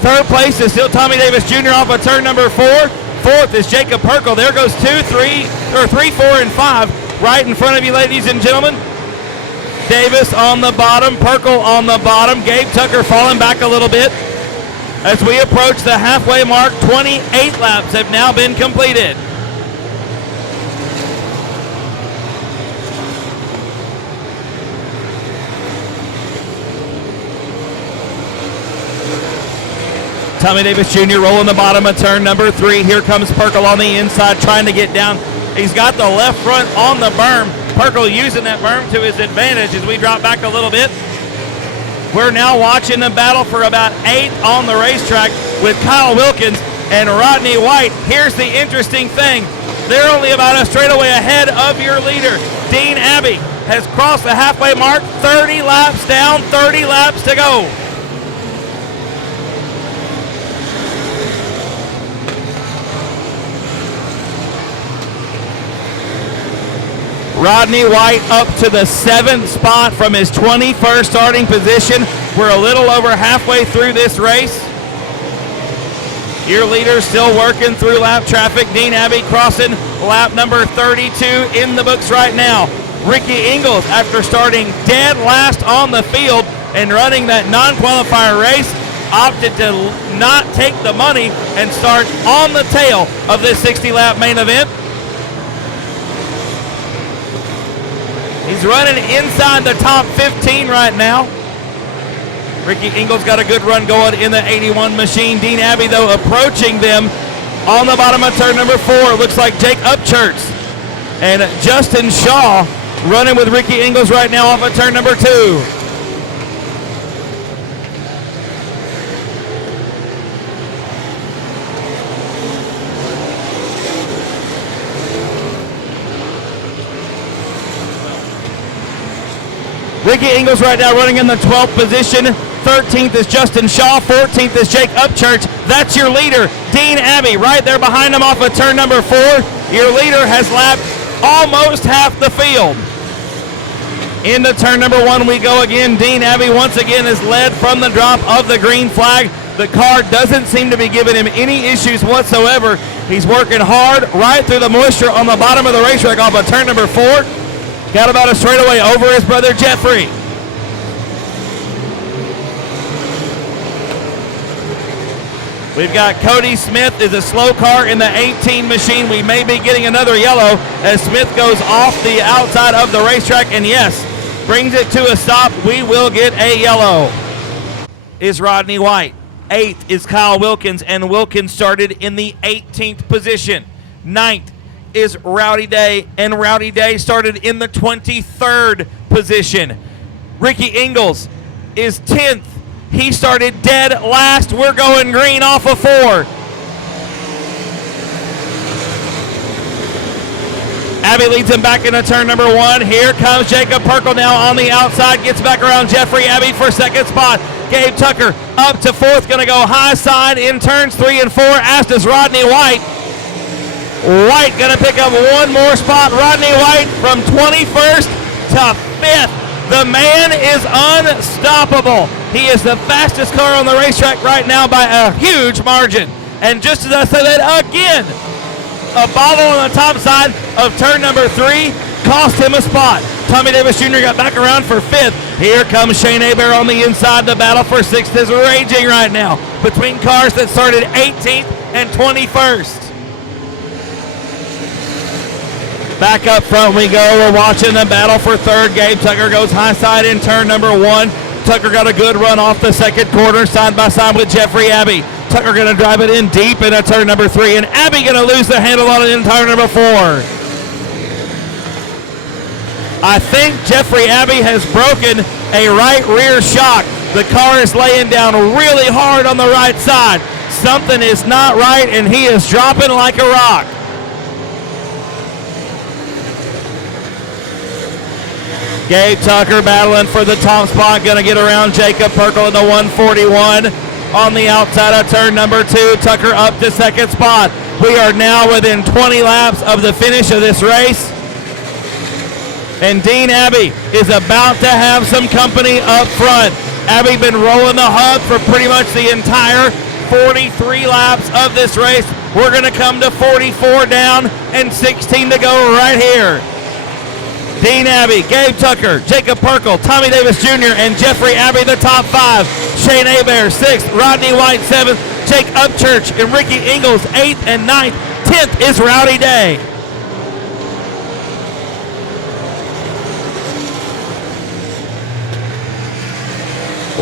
3rd place is still Tommy Davis Jr. off of turn number 4. 4th is Jacob Perkle. There goes 3, 4, and 5. Right in front of you, ladies and gentlemen. Davis on the bottom, Perkle on the bottom. Gabe Tucker falling back a little bit. As we approach the halfway mark, 28 laps have now been completed. Tommy Davis Jr. rolling the bottom of turn number 3. Here comes Perkle on the inside trying to get down. He's got the left front on the berm. Perkle using that berm to his advantage as we drop back a little bit. We're now watching the battle for about 8 on the racetrack with Kyle Wilkins and Rodney White. Here's the interesting thing. They're only about a straightaway ahead of your leader. Dean Abbey has crossed the halfway mark, 30 laps down, 30 laps to go. Rodney White up to the 7th spot from his 21st starting position. We're a little over halfway through this race. Your leader still working through lap traffic. Dean Abbey crossing lap number 32 in the books right now. Ricky Ingles, after starting dead last on the field and running that non-qualifier race, opted to not take the money and start on the tail of this 60-lap main event. He's running inside the top 15 right now. Ricky Ingles got a good run going in the 81 machine. Dean Abbey, though, approaching them on the bottom of turn number 4. Looks like Jake Upchurch and Justin Shaw running with Ricky Ingles right now off of turn number 2. Ricky Ingles right now running in the 12th position. 13th is Justin Shaw. 14th is Jake Upchurch. That's your leader, Dean Abbey, right there behind him off of turn number 4. Your leader has lapped almost half the field. Into turn number 1 we go again. Dean Abbey once again is led from the drop of the green flag. The car doesn't seem to be giving him any issues whatsoever. He's working hard right through the moisture on the bottom of the racetrack off of turn number 4. Got about a straightaway over his brother Jeffrey. We've got Cody Smith is a slow car in the 18 machine. We may be getting another yellow as Smith goes off the outside of the racetrack, and yes, brings it to a stop. We will get a yellow. Is Rodney White. 8th is Kyle Wilkins, and Wilkins started in the 18th position. 9th is Rowdy Day, and Rowdy Day started in the 23rd position. Ricky Ingles is 10th. He started dead last. We're going green off of 4. Abbey leads him back into turn number 1. Here comes Jacob Perkle now on the outside. Gets back around Jeffrey Abbey for second spot. Gabe Tucker up to 4th. Going to go high side in turns 3 and 4. As does Rodney White. White going to pick up one more spot. Rodney White from 21st to 5th. The man is unstoppable. He is the fastest car on the racetrack right now by a huge margin. And just as I said that again, a bobble on the top side of turn number 3 cost him a spot. Tommy Davis Jr. got back around for 5th. Here comes Shane Hebert on the inside. The battle for 6th is raging right now between cars that started 18th and 21st. Back up front we go. We're watching the battle for 3rd. Gabe Tucker goes high side in turn number 1. Tucker got a good run off the second corner, side by side with Jeffrey Abbey. Tucker going to drive it in deep into turn number 3, and Abbey going to lose the handle on it in turn number 4. I think Jeffrey Abbey has broken a right rear shock. The car is laying down really hard on the right side. Something is not right, and he is dropping like a rock. Gabe Tucker battling for the top spot, going to get around Jacob Perkle in the 141 on the outside of turn number 2. Tucker up to second spot. We are now within 20 laps of the finish of this race. And Dean Abbey is about to have some company up front. Abbey been rolling the hub for pretty much the entire 43 laps of this race. We're going to come to 44 down and 16 to go right here. Dean Abbey, Gabe Tucker, Jacob Perkle, Tommy Davis Jr., and Jeffrey Abbey, the top 5. Shane Hebert, 6th. Rodney White, 7th. Jake Upchurch and Ricky Ingles, 8th and 9th. 10th is Rowdy Day.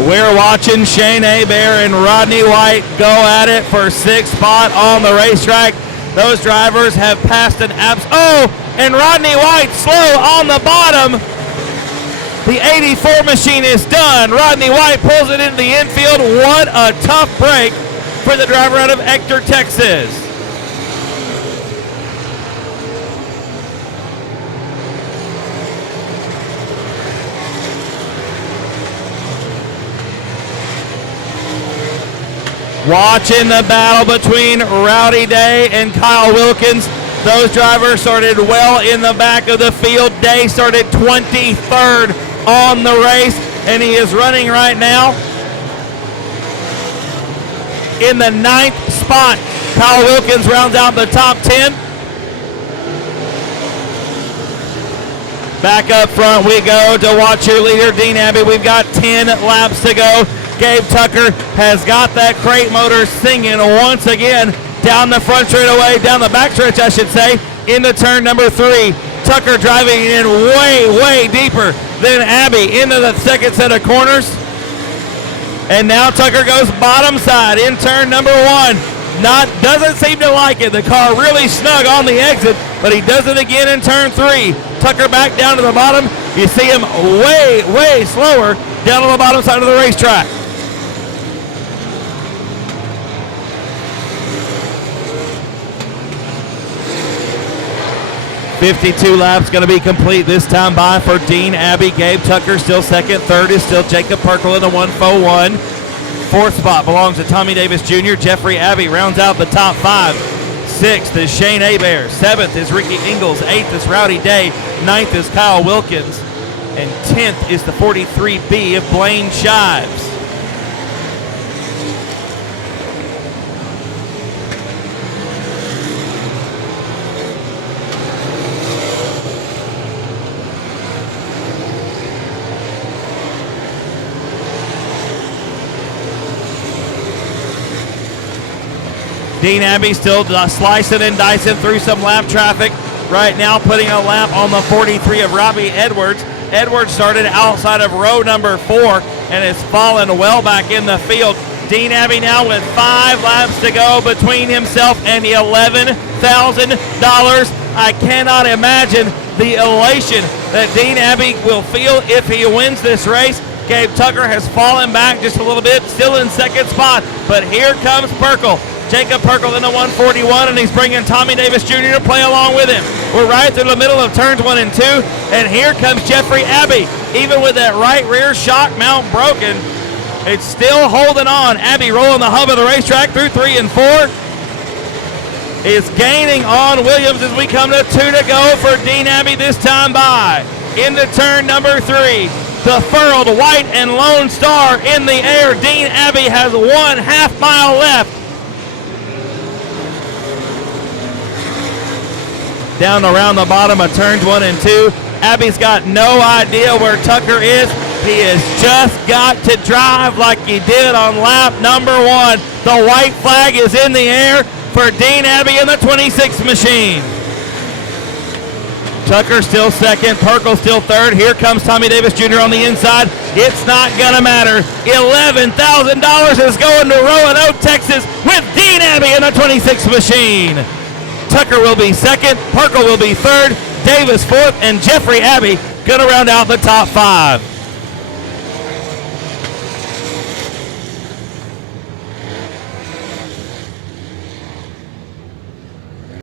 We're watching Shane Hebert and Rodney White go at it for 6th spot on the racetrack. Those drivers have passed an and Rodney White slow on the bottom. The 84 machine is done. Rodney White pulls it into the infield. What a tough break for the driver out of Ector, Texas. Watching the battle between Rowdy Day and Kyle Wilkins. Those drivers started well in the back of the field. Day started 23rd on the race, and he is running right now in the 9th spot. Kyle Wilkins rounds out the top 10. Back up front we go to watch your leader, Dean Abbey. We've got 10 laps to go. Gabe Tucker has got that crate motor singing once again. Down the front straightaway, down the back stretch, I should say, into turn number 3. Tucker driving in way, way deeper than Abbey into the second set of corners. And now Tucker goes bottom side in turn number 1. Doesn't seem to like it. The car really snug on the exit, but he does it again in turn 3. Tucker back down to the bottom. You see him way, way slower down on the bottom side of the racetrack. 52 laps going to be complete this time by for Dean Abbey. Gabe Tucker still second. Third is still Jacob Perkle in the 141. Fourth spot belongs to Tommy Davis Jr. Jeffrey Abbey rounds out the top 5. Sixth is Shane Hebert. Seventh is Ricky Ingles. Eighth is Rowdy Day. Ninth is Kyle Wilkins. And 10th is the 43B of Blaine Shives. Dean Abbey still slicing and dicing through some lap traffic. Right now putting a lap on the 43 of Robbie Edwards. Edwards started outside of row number 4 and has fallen well back in the field. Dean Abbey now with 5 laps to go between himself and the $11,000. I cannot imagine the elation that Dean Abbey will feel if he wins this race. Gabe Tucker has fallen back just a little bit, still in second spot, but here comes Perkle. Jacob Perkle in the 141, and he's bringing Tommy Davis Jr. to play along with him. We're right through the middle of turns 1 and 2, and here comes Jeffrey Abbey. Even with that right rear shock mount broken, it's still holding on. Abbey rolling the hub of the racetrack through 3 and 4. Is gaining on Williams as we come to 2 to go for Dean Abbey this time by. Into turn number 3. The furled white and Lone Star in the air. Dean Abbey has 1/2 mile left. Down around the bottom of turns 1 and 2. Abbey's got no idea where Tucker is. He has just got to drive like he did on lap number 1. The white flag is in the air for Dean Abbey in the 26 machine. Tucker still second, Perkle still third. Here comes Tommy Davis Jr. on the inside. It's not gonna matter. $11,000 is going to Roanoke, Texas with Dean Abbey in the 26 machine. Tucker will be second, Perkle will be third, Davis fourth, and Jeffrey Abbey gonna round out the top 5.